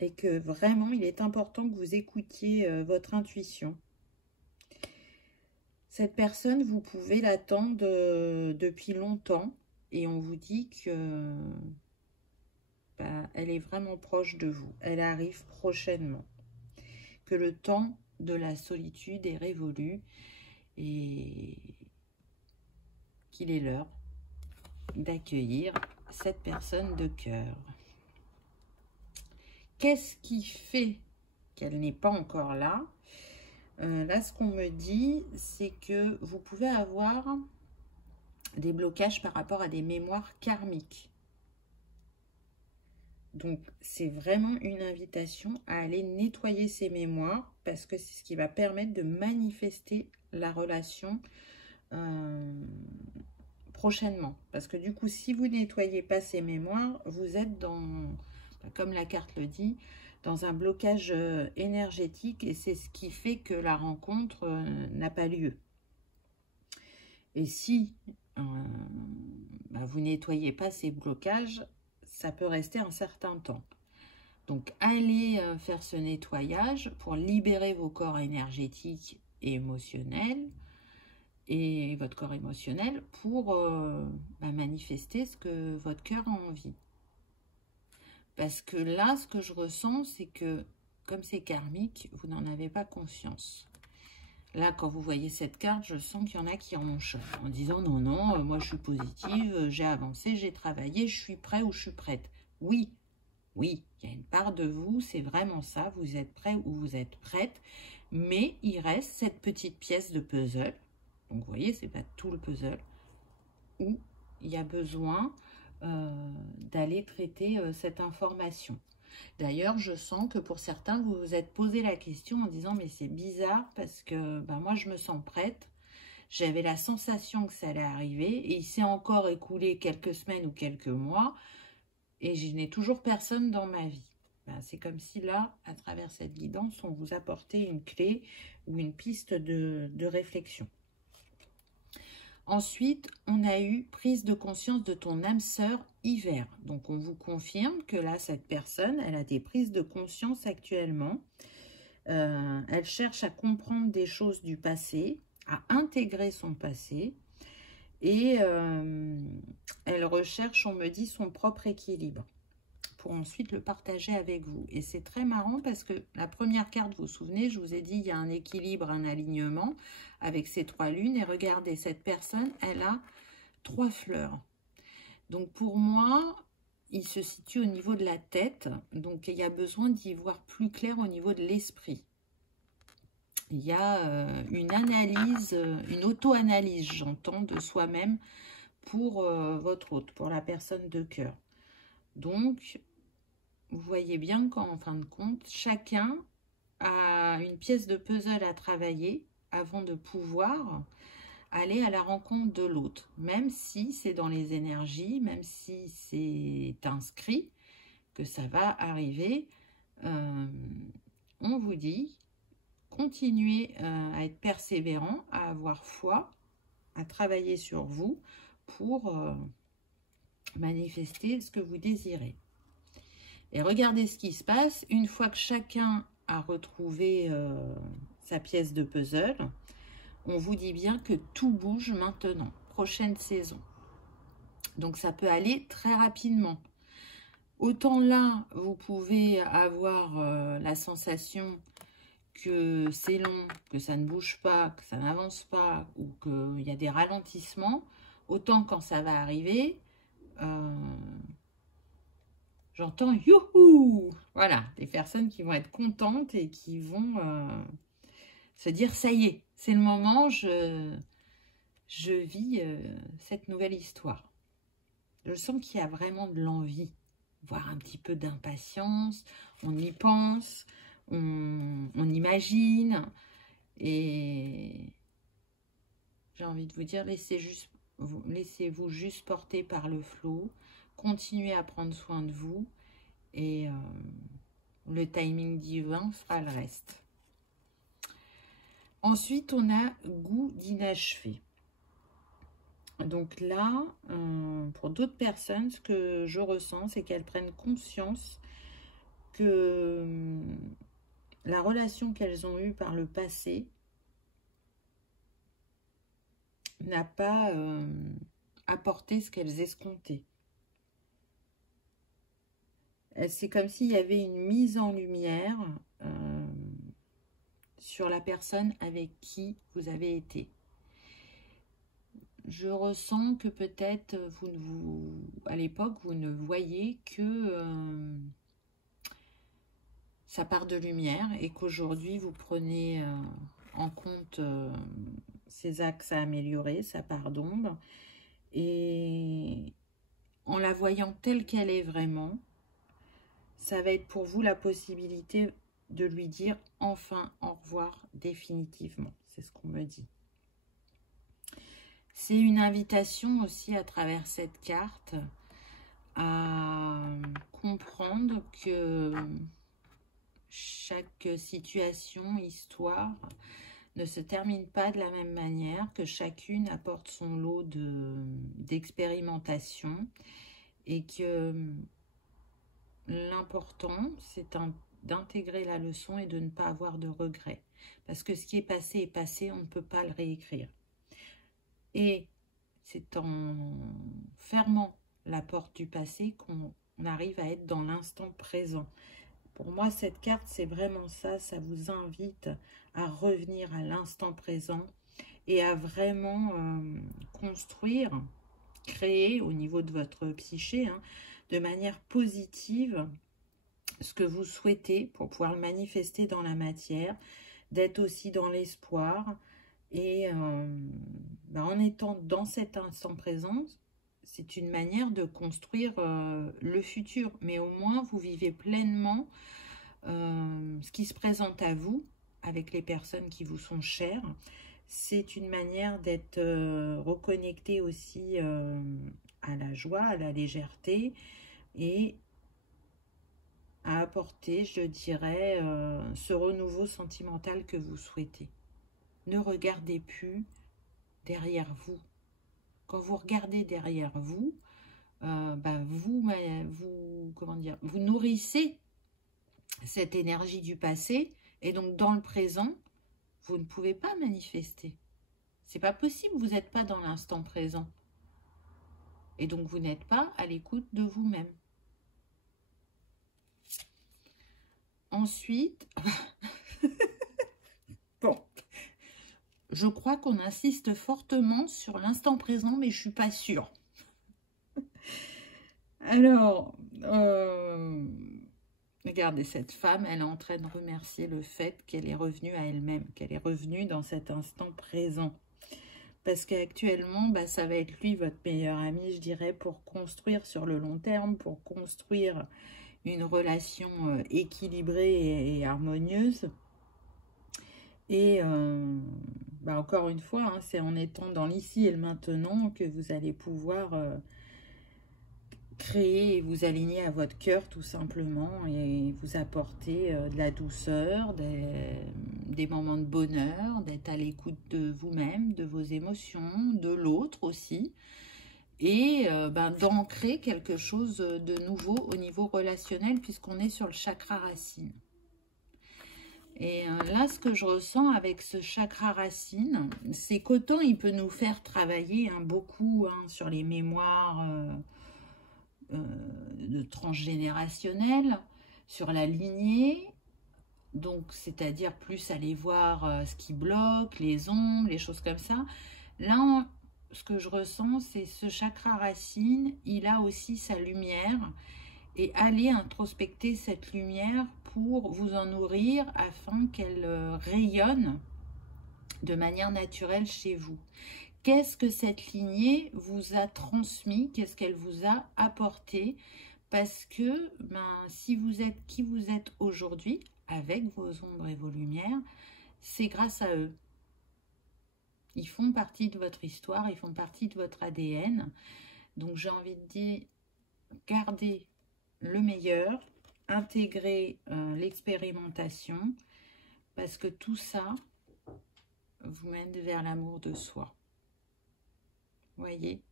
et que vraiment, il est important que vous écoutiez votre intuition. Cette personne, vous pouvez l'attendre depuis longtemps et on vous dit que elle est vraiment proche de vous. Elle arrive prochainement. Que le temps de la solitude est révolu et qu'il est l'heure d'accueillir cette personne de cœur. Qu'est-ce qui fait qu'elle n'est pas encore là? Là, ce qu'on me dit, c'est que vous pouvez avoir des blocages par rapport à des mémoires karmiques. Donc, c'est vraiment une invitation à aller nettoyer ces mémoires parce que c'est ce qui va permettre de manifester la relation prochainement. Parce que du coup, si vous nettoyez pas ces mémoires, vous êtes dans, comme la carte le dit, dans un blocage énergétique et c'est ce qui fait que la rencontre n'a pas lieu. Et si vous nettoyez pas ces blocages, ça peut rester un certain temps. Donc, allez faire ce nettoyage pour libérer vos corps énergétiques et émotionnels et votre corps émotionnel pour manifester ce que votre cœur a envie. Parce que là, ce que je ressens, c'est que, comme c'est karmique, vous n'en avez pas conscience. Là, quand vous voyez cette carte, je sens qu'il y en a qui en ont chaud, en disant non, non, moi je suis positive, j'ai avancé, j'ai travaillé, je suis prêt ou je suis prête. Oui, oui, il y a une part de vous, c'est vraiment ça, vous êtes prêt ou vous êtes prête, mais il reste cette petite pièce de puzzle. Donc, vous voyez, c'est pas tout le puzzle, où il y a besoin d'aller traiter cette information. D'ailleurs, je sens que pour certains, vous vous êtes posé la question en disant « mais c'est bizarre parce que moi, je me sens prête. J'avais la sensation que ça allait arriver et il s'est encore écoulé quelques semaines ou quelques mois et je n'ai toujours personne dans ma vie. » C'est comme si là, à travers cette guidance, on vous apportait une clé ou une piste de réflexion. Ensuite, on a eu prise de conscience de ton âme sœur hiver. Donc, on vous confirme que là, cette personne, elle a des prises de conscience actuellement. Elle cherche à comprendre des choses du passé, à intégrer son passé. Et elle recherche, on me dit, son propre équilibre pour ensuite le partager avec vous. Et c'est très marrant parce que la première carte, vous vous souvenez, je vous ai dit, il y a un équilibre, un alignement avec ces 3 lunes. Et regardez, cette personne, elle a 3 fleurs. Donc pour moi, il se situe au niveau de la tête. Donc il y a besoin d'y voir plus clair au niveau de l'esprit. Il y a une analyse, une auto-analyse, j'entends, de soi-même pour votre hôte, pour la personne de cœur. Donc, vous voyez bien qu'en fin de compte, chacun a une pièce de puzzle à travailler avant de pouvoir aller à la rencontre de l'autre. Même si c'est dans les énergies, même si c'est inscrit que ça va arriver, on vous dit, continuez à être persévérant, à avoir foi, à travailler sur vous pour manifester ce que vous désirez. Et regardez ce qui se passe. Une fois que chacun a retrouvé sa pièce de puzzle, on vous dit bien que tout bouge maintenant. Prochaine saison. Donc, ça peut aller très rapidement. Autant là, vous pouvez avoir la sensation que c'est long, que ça ne bouge pas, que ça n'avance pas ou qu'il y a des ralentissements. Autant quand ça va arriver... J'entends youhou. Voilà, des personnes qui vont être contentes et qui vont se dire ça y est, c'est le moment, je vis cette nouvelle histoire. Je sens qu'il y a vraiment de l'envie, voire un petit peu d'impatience. On y pense, on imagine. Et j'ai envie de vous dire, laissez-vous juste porter par le flot. Continuez à prendre soin de vous. Et le timing divin fera le reste. Ensuite, on a goût d'inachevé. Donc là, pour d'autres personnes, ce que je ressens, c'est qu'elles prennent conscience que la relation qu'elles ont eue par le passé n'a pas apporté ce qu'elles escomptaient. C'est comme s'il y avait une mise en lumière sur la personne avec qui vous avez été. Je ressens que peut-être à l'époque, vous ne voyez que sa part de lumière et qu'aujourd'hui, vous prenez en compte ses axes à améliorer, sa part d'ombre. Et en la voyant telle qu'elle est vraiment, ça va être pour vous la possibilité de lui dire enfin au revoir définitivement. C'est ce qu'on me dit. C'est une invitation aussi à travers cette carte à comprendre que chaque situation, histoire, ne se termine pas de la même manière, que chacune apporte son lot d'expérimentation et que l'important, c'est d'intégrer la leçon et de ne pas avoir de regrets. Parce que ce qui est passé, on ne peut pas le réécrire. Et c'est en fermant la porte du passé qu'on arrive à être dans l'instant présent. Pour moi, cette carte, c'est vraiment ça. Ça vous invite à revenir à l'instant présent et à vraiment construire, créer au niveau de votre psyché, de manière positive, ce que vous souhaitez pour pouvoir le manifester dans la matière, d'être aussi dans l'espoir. Et en étant dans cet instant présent, c'est une manière de construire le futur. Mais au moins, vous vivez pleinement ce qui se présente à vous avec les personnes qui vous sont chères. C'est une manière d'être reconnecté aussi à la joie, à la légèreté et à apporter, je dirais, ce renouveau sentimental que vous souhaitez. Ne regardez plus derrière vous. Quand vous regardez derrière vous, vous nourrissez cette énergie du passé et donc dans le présent, vous ne pouvez pas manifester. C'est pas possible, vous n'êtes pas dans l'instant présent. Et donc vous n'êtes pas à l'écoute de vous-même. Ensuite, bon, je crois qu'on insiste fortement sur l'instant présent, mais je suis pas sûre. Alors, regardez cette femme, elle est en train de remercier le fait qu'elle est revenue à elle-même, qu'elle est revenue dans cet instant présent. Parce qu'actuellement, ça va être lui, votre meilleur ami, je dirais, pour construire sur le long terme, pour construire une relation équilibrée et harmonieuse. Et encore une fois, c'est en étant dans l'ici et le maintenant que vous allez pouvoir créer et vous aligner à votre cœur tout simplement et vous apporter de la douceur, des moments de bonheur, d'être à l'écoute de vous-même, de vos émotions, de l'autre aussi. Et d'ancrer quelque chose de nouveau au niveau relationnel puisqu'on est sur le chakra racine. Et là, ce que je ressens avec ce chakra racine, c'est qu'autant il peut nous faire travailler beaucoup sur les mémoires de transgénérationnelles, sur la lignée, donc c'est-à-dire plus aller voir ce qui bloque, les ombres, les choses comme ça. Là, ce que je ressens, c'est ce chakra racine, il a aussi sa lumière et allez introspecter cette lumière pour vous en nourrir afin qu'elle rayonne de manière naturelle chez vous. Qu'est-ce que cette lignée vous a transmis? Qu'est-ce qu'elle vous a apporté? Parce que si vous êtes qui vous êtes aujourd'hui, avec vos ombres et vos lumières, c'est grâce à eux. Ils font partie de votre histoire, ils font partie de votre ADN. Donc j'ai envie de dire, gardez le meilleur, intégrez l'expérimentation, parce que tout ça vous mène vers l'amour de soi. Voyez,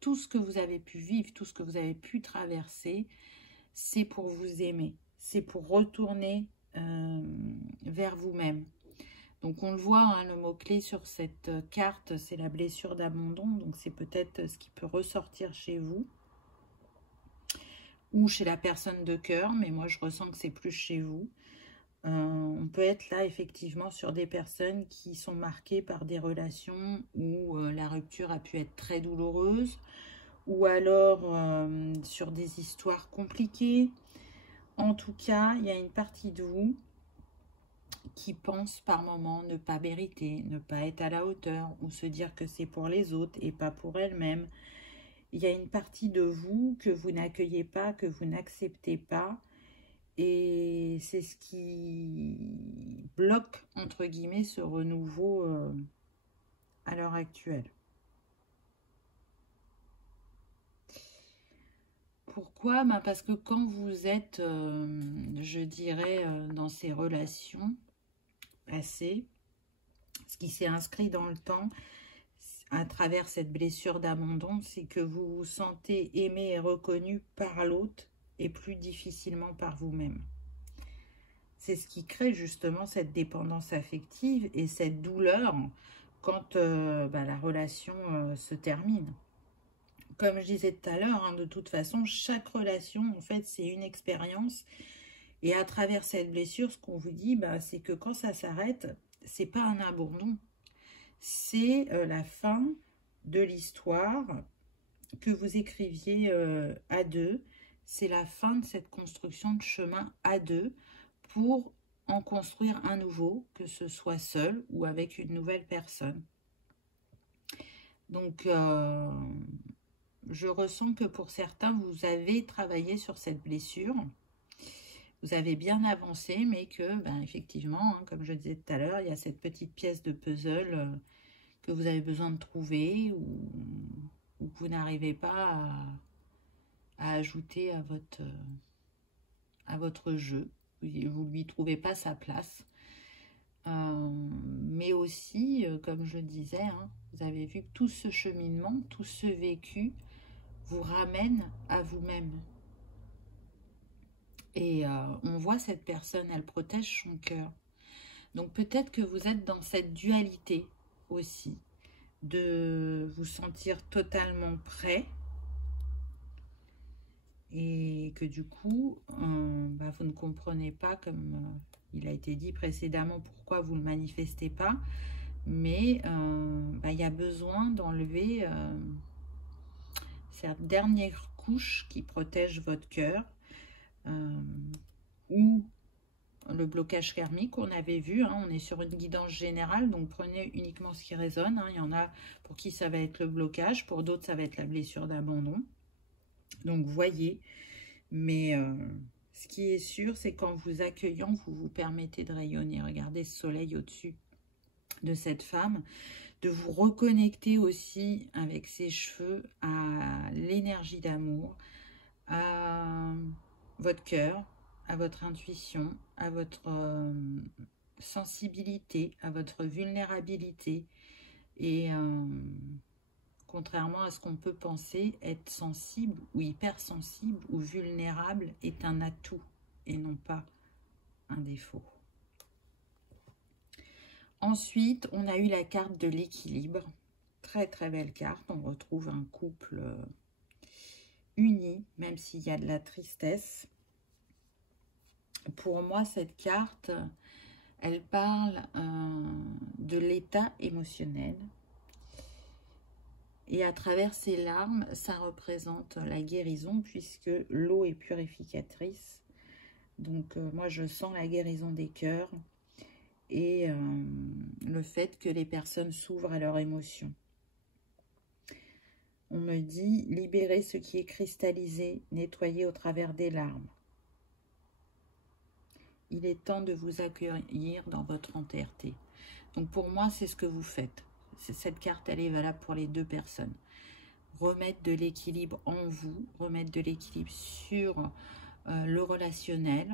tout ce que vous avez pu vivre, tout ce que vous avez pu traverser, c'est pour vous aimer, c'est pour retourner vers vous-même. Donc on le voit, hein, le mot-clé sur cette carte, c'est la blessure d'abandon. Donc c'est peut-être ce qui peut ressortir chez vous ou chez la personne de cœur, mais moi je ressens que c'est plus chez vous. On peut être là effectivement sur des personnes qui sont marquées par des relations où la rupture a pu être très douloureuse, ou alors sur des histoires compliquées. En tout cas, il y a une partie de vous qui pense par moments ne pas mériter, ne pas être à la hauteur, ou se dire que c'est pour les autres et pas pour elle-même. Il y a une partie de vous que vous n'accueillez pas, que vous n'acceptez pas, et c'est ce qui bloque, entre guillemets, ce renouveau à l'heure actuelle. Pourquoi? Parce que quand vous êtes, je dirais, dans ces relations passées, ce qui s'est inscrit dans le temps, à travers cette blessure d'abandon, c'est que vous vous sentez aimé et reconnu par l'autre et plus difficilement par vous-même. C'est ce qui crée justement cette dépendance affective et cette douleur quand la relation se termine. Comme je disais tout à l'heure, hein, de toute façon, chaque relation, en fait, c'est une expérience. Et à travers cette blessure, ce qu'on vous dit, c'est que quand ça s'arrête, c'est pas un abandon. C'est la fin de l'histoire que vous écriviez à deux. C'est la fin de cette construction de chemin à deux pour en construire un nouveau, que ce soit seul ou avec une nouvelle personne. Donc, je ressens que pour certains, vous avez travaillé sur cette blessure. Vous avez bien avancé, mais que, effectivement, hein, comme je disais tout à l'heure, il y a cette petite pièce de puzzle que vous avez besoin de trouver ou que vous n'arrivez pas à ajouter à votre jeu. Vous ne lui trouvez pas sa place. Mais aussi, comme je disais, hein, vous avez vu que tout ce cheminement, tout ce vécu vous ramène à vous-même. Et on voit cette personne, elle protège son cœur. Donc peut-être que vous êtes dans cette dualité aussi, de vous sentir totalement prêt et que du coup, vous ne comprenez pas, comme il a été dit précédemment, pourquoi vous ne le manifestez pas. Mais il y a besoin d'enlever cette dernière couche qui protège votre cœur ou le blocage karmique qu'on avait vu. Hein, on est sur une guidance générale, donc prenez uniquement ce qui résonne. Hein, il y en a pour qui ça va être le blocage, pour d'autres ça va être la blessure d'abandon. Donc voyez, mais ce qui est sûr, c'est qu'en vous accueillant, vous vous permettez de rayonner. Regardez ce soleil au-dessus de cette femme, de vous reconnecter aussi avec ses cheveux à l'énergie d'amour, à votre cœur, à votre intuition, à votre sensibilité, à votre vulnérabilité. Et contrairement à ce qu'on peut penser, être sensible ou hypersensible ou vulnérable est un atout et non pas un défaut. Ensuite, on a eu la carte de l'équilibre. Très très belle carte. On retrouve un couple uni, même s'il y a de la tristesse. Pour moi, cette carte, elle parle de l'état émotionnel. Et à travers ces larmes, ça représente la guérison, puisque l'eau est purificatrice. Donc moi, je sens la guérison des cœurs et le fait que les personnes s'ouvrent à leurs émotions. On me dit, libérez ce qui est cristallisé, nettoyez au travers des larmes. Il est temps de vous accueillir dans votre entièreté. Donc pour moi, c'est ce que vous faites. Cette carte, elle est valable pour les deux personnes. Remettre de l'équilibre en vous, remettre de l'équilibre sur le relationnel,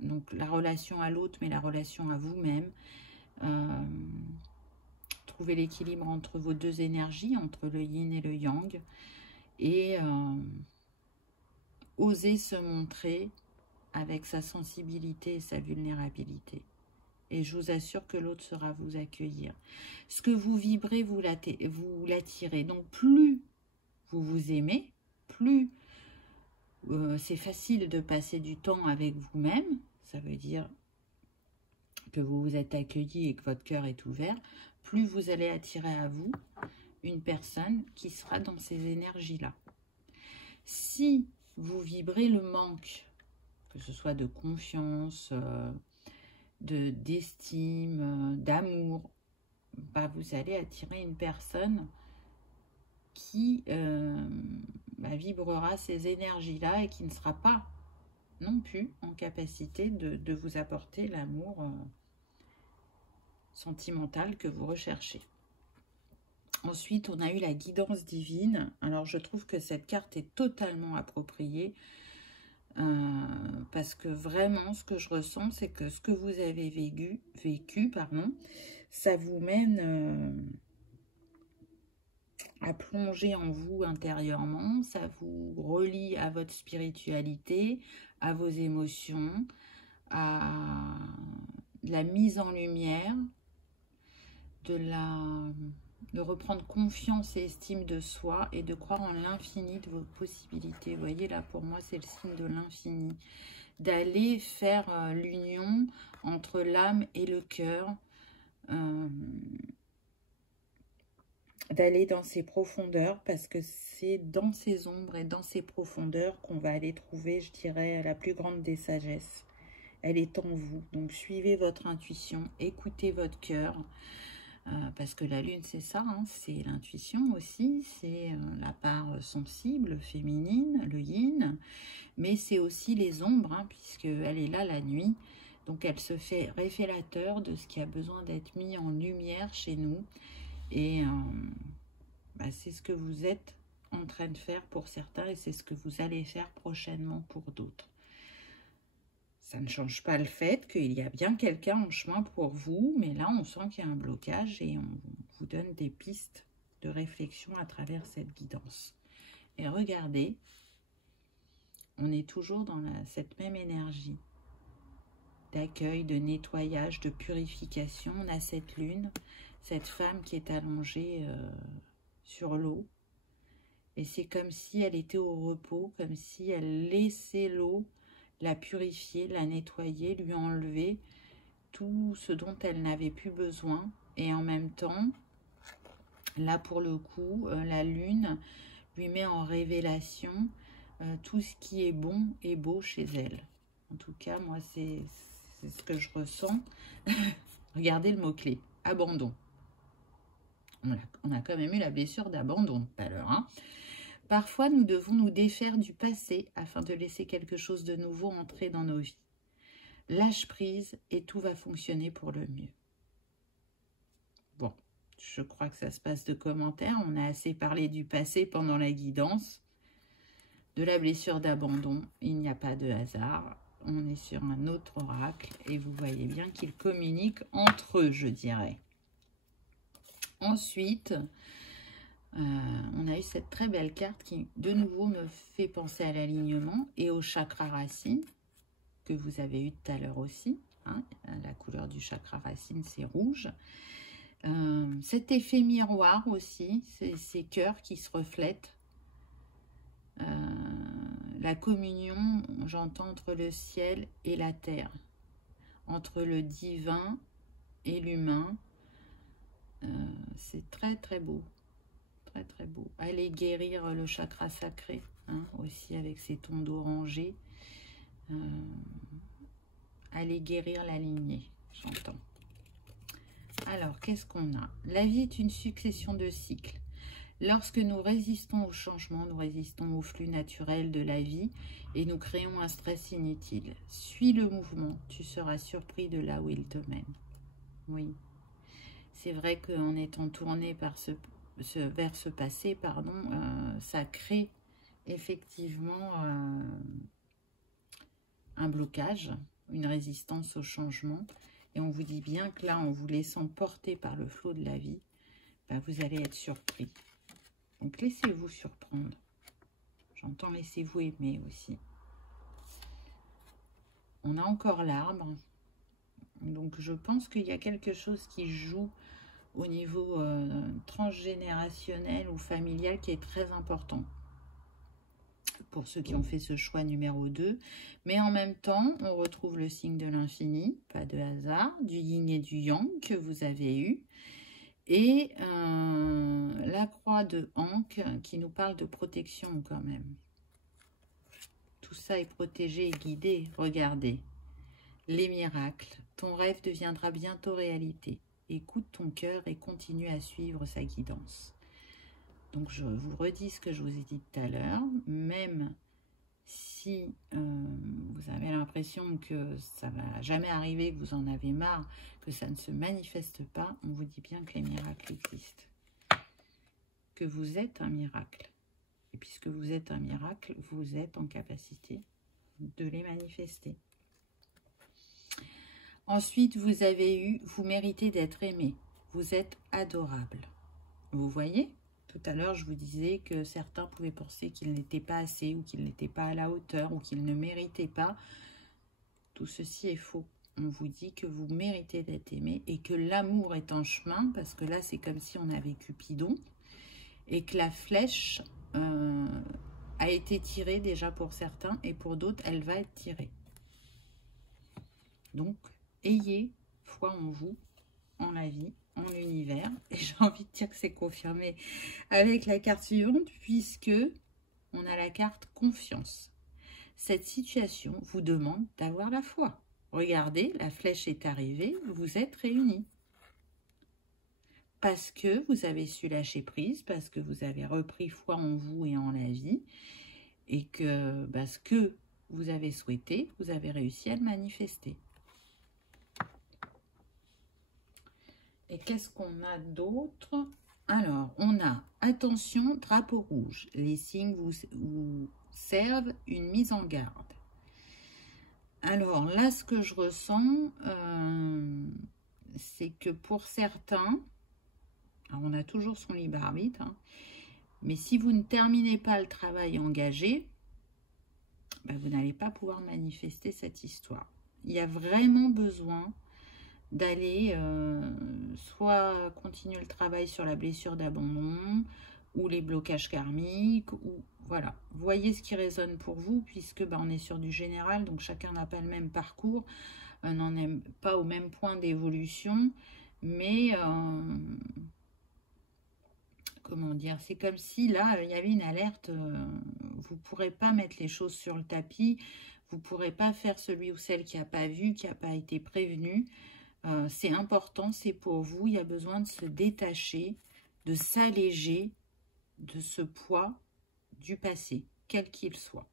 donc la relation à l'autre, mais la relation à vous-même. Trouver l'équilibre entre vos deux énergies, entre le yin et le yang, et oser se montrer avec sa sensibilité et sa vulnérabilité. Et je vous assure que l'autre saura vous accueillir. Ce que vous vibrez, vous l'attirez. Donc plus vous vous aimez, plus c'est facile de passer du temps avec vous-même. Ça veut dire que vous vous êtes accueilli et que votre cœur est ouvert. Plus vous allez attirer à vous une personne qui sera dans ces énergies-là. Si vous vibrez le manque, que ce soit de confiance, d'estime, d'amour, bah vous allez attirer une personne qui vibrera ces énergies-là et qui ne sera pas non plus en capacité de vous apporter l'amour sentimental que vous recherchez. Ensuite, on a eu la guidance divine. Alors, je trouve que cette carte est totalement appropriée parce que vraiment, ce que je ressens, c'est que ce que vous avez vécu, ça vous mène à plonger en vous intérieurement, ça vous relie à votre spiritualité, à vos émotions, à la mise en lumière, de reprendre confiance et estime de soi et de croire en l'infini de vos possibilités. Vous voyez, là, pour moi, c'est le signe de l'infini. D'aller faire l'union entre l'âme et le cœur, d'aller dans ces profondeurs, parce que c'est dans ces ombres et dans ces profondeurs qu'on va aller trouver, je dirais, la plus grande des sagesses. Elle est en vous. Donc, suivez votre intuition, écoutez votre cœur. Parce que la lune, c'est ça, hein, c'est l'intuition aussi, c'est la part sensible, féminine, le yin, mais c'est aussi les ombres, hein, puisqu'elle est là la nuit, donc elle se fait révélateur de ce qui a besoin d'être mis en lumière chez nous, et c'est ce que vous êtes en train de faire pour certains, et c'est ce que vous allez faire prochainement pour d'autres. Ça ne change pas le fait qu'il y a bien quelqu'un en chemin pour vous, mais là, on sent qu'il y a un blocage et on vous donne des pistes de réflexion à travers cette guidance. Et regardez, on est toujours dans cette même énergie d'accueil, de nettoyage, de purification. On a cette lune, cette femme qui est allongée sur l'eau. Et c'est comme si elle était au repos, comme si elle laissait l'eau la purifier, la nettoyer, lui enlever tout ce dont elle n'avait plus besoin. Et en même temps, là pour le coup, la lune lui met en révélation tout ce qui est bon et beau chez elle. En tout cas, moi, c'est ce que je ressens. Regardez le mot-clé, abandon. On a quand même eu la blessure d'abandon tout à l'heure, hein. Parfois, nous devons nous défaire du passé afin de laisser quelque chose de nouveau entrer dans nos vies. Lâche prise et tout va fonctionner pour le mieux. Bon, je crois que ça se passe de commentaires. On a assez parlé du passé pendant la guidance. De la blessure d'abandon, il n'y a pas de hasard. On est sur un autre oracle et vous voyez bien qu'ils communiquent entre eux, je dirais. Ensuite, on a eu cette très belle carte qui, de nouveau, me fait penser à l'alignement et au chakra racine que vous avez eu tout à l'heure aussi. Hein. La couleur du chakra racine, c'est rouge. Cet effet miroir aussi, ces cœurs qui se reflètent. La communion, j'entends, entre le ciel et la terre, entre le divin et l'humain. C'est très très beau. Très très beau. Allez guérir le chakra sacré, hein, aussi avec ces tons d'oranger. Allez guérir la lignée, j'entends. Alors, qu'est-ce qu'on a? La vie est une succession de cycles. Lorsque nous résistons au changement, nous résistons au flux naturel de la vie et nous créons un stress inutile. Suis le mouvement, tu seras surpris de là où il te mène. Oui, c'est vrai qu'en étant tourné par vers ce passé, pardon, ça crée effectivement un blocage, une résistance au changement. Et on vous dit bien que là, en vous laissant porter par le flot de la vie, bah, vous allez être surpris. Donc, laissez-vous surprendre. J'entends laissez-vous aimer aussi. On a encore l'arbre. Donc, je pense qu'il y a quelque chose qui joue au niveau transgénérationnel ou familial qui est très important pour ceux qui ont fait ce choix numéro 2. Mais en même temps, on retrouve le signe de l'infini, pas de hasard, du yin et du yang que vous avez eu. Et la croix de Ankh qui nous parle de protection quand même. Tout ça est protégé et guidé. Regardez, les miracles. Ton rêve deviendra bientôt réalité. Écoute ton cœur et continue à suivre sa guidance. Donc je vous redis ce que je vous ai dit tout à l'heure. Même si vous avez l'impression que ça ne va jamais arriver, que vous en avez marre, que ça ne se manifeste pas, on vous dit bien que les miracles existent. Que vous êtes un miracle. Et puisque vous êtes un miracle, vous êtes en capacité de les manifester. Ensuite, vous avez eu, vous méritez d'être aimé. Vous êtes adorable. Vous voyez ? Tout à l'heure, je vous disais que certains pouvaient penser qu'ils n'étaient pas assez ou qu'ils n'étaient pas à la hauteur ou qu'ils ne méritaient pas. Tout ceci est faux. On vous dit que vous méritez d'être aimé et que l'amour est en chemin parce que là, c'est comme si on avait Cupidon et que la flèche a été tirée déjà pour certains et pour d'autres, elle va être tirée. Donc, ayez foi en vous, en la vie, en l'univers. Et j'ai envie de dire que c'est confirmé avec la carte suivante, puisque on a la carte confiance. Cette situation vous demande d'avoir la foi. Regardez, la flèche est arrivée, vous êtes réunis. Parce que vous avez su lâcher prise, parce que vous avez repris foi en vous et en la vie, et que ce que vous avez souhaité, vous avez réussi à le manifester. Et qu'est-ce qu'on a d'autre? Alors, on a, attention, drapeau rouge. Les signes vous servent une mise en garde. Alors, là, ce que je ressens, c'est que pour certains, alors on a toujours son libre arbitre, hein, mais si vous ne terminez pas le travail engagé, vous n'allez pas pouvoir manifester cette histoire. Il y a vraiment besoin d'aller soit continuer le travail sur la blessure d'abandon ou les blocages karmiques, ou voilà, voyez ce qui résonne pour vous, puisque on est sur du général, donc chacun n'a pas le même parcours, n'en est pas au même point d'évolution, mais comment dire, c'est comme si là il y avait une alerte, vous ne pourrez pas mettre les choses sur le tapis, vous ne pourrez pas faire celui ou celle qui n'a pas vu, qui n'a pas été prévenu. C'est important, c'est pour vous, il y a besoin de se détacher, de s'alléger de ce poids du passé, quel qu'il soit.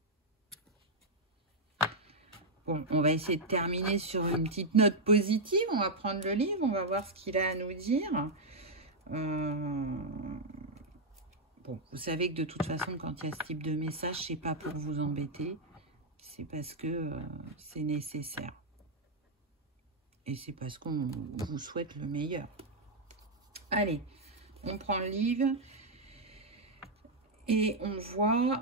Bon, on va essayer de terminer sur une petite note positive, on va prendre le livre, on va voir ce qu'il a à nous dire. Bon, vous savez que de toute façon, quand il y a ce type de message, c'est pas pour vous embêter, c'est parce que c'est nécessaire. Et c'est parce qu'on vous souhaite le meilleur. Allez, on prend le livre et on voit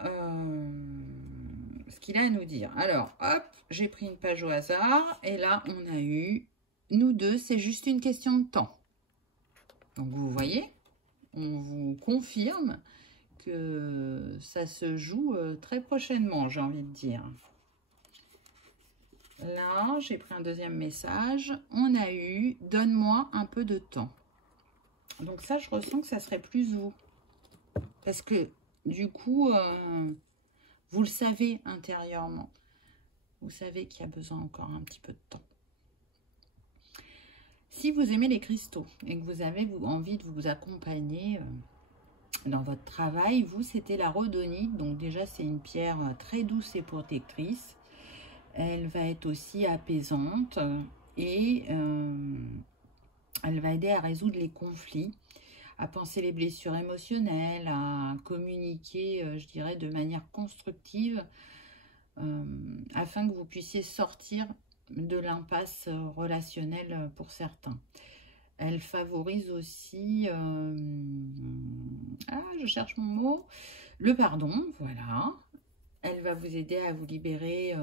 ce qu'il a à nous dire. Alors, hop, j'ai pris une page au hasard. Et là, on a eu, nous deux, c'est juste une question de temps. Donc, vous voyez, on vous confirme que ça se joue très prochainement, j'ai envie de dire. Là, j'ai pris un deuxième message. On a eu « Donne-moi un peu de temps ». Donc ça, je ressens que ça serait plus vous. Parce que du coup, vous le savez intérieurement. Vous savez qu'il y a besoin encore un petit peu de temps. Si vous aimez les cristaux et que vous avez envie de vous accompagner dans votre travail, vous, c'était la rhodonite. Donc déjà, c'est une pierre très douce et protectrice. Elle va être aussi apaisante et elle va aider à résoudre les conflits, à penser les blessures émotionnelles, à communiquer, je dirais, de manière constructive afin que vous puissiez sortir de l'impasse relationnelle pour certains. Elle favorise aussi, je cherche mon mot, le pardon, voilà. Elle va vous aider à vous libérer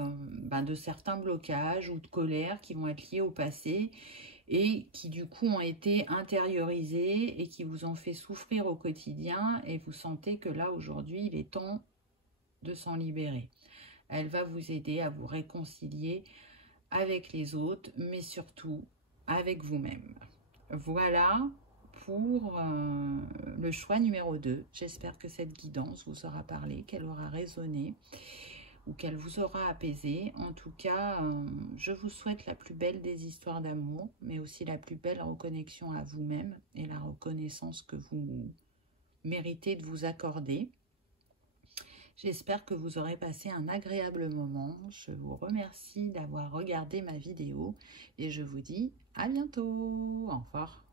de certains blocages ou de colère qui vont être liés au passé et qui du coup ont été intériorisés et qui vous ont fait souffrir au quotidien et vous sentez que là aujourd'hui il est temps de s'en libérer. Elle va vous aider à vous réconcilier avec les autres mais surtout avec vous-même. Voilà pour le choix numéro 2. J'espère que cette guidance vous aura parlé, qu'elle aura résonné ou qu'elle vous aura apaisé. En tout cas, je vous souhaite la plus belle des histoires d'amour, mais aussi la plus belle reconnexion à vous-même et la reconnaissance que vous méritez de vous accorder. J'espère que vous aurez passé un agréable moment. Je vous remercie d'avoir regardé ma vidéo et je vous dis à bientôt. Au revoir.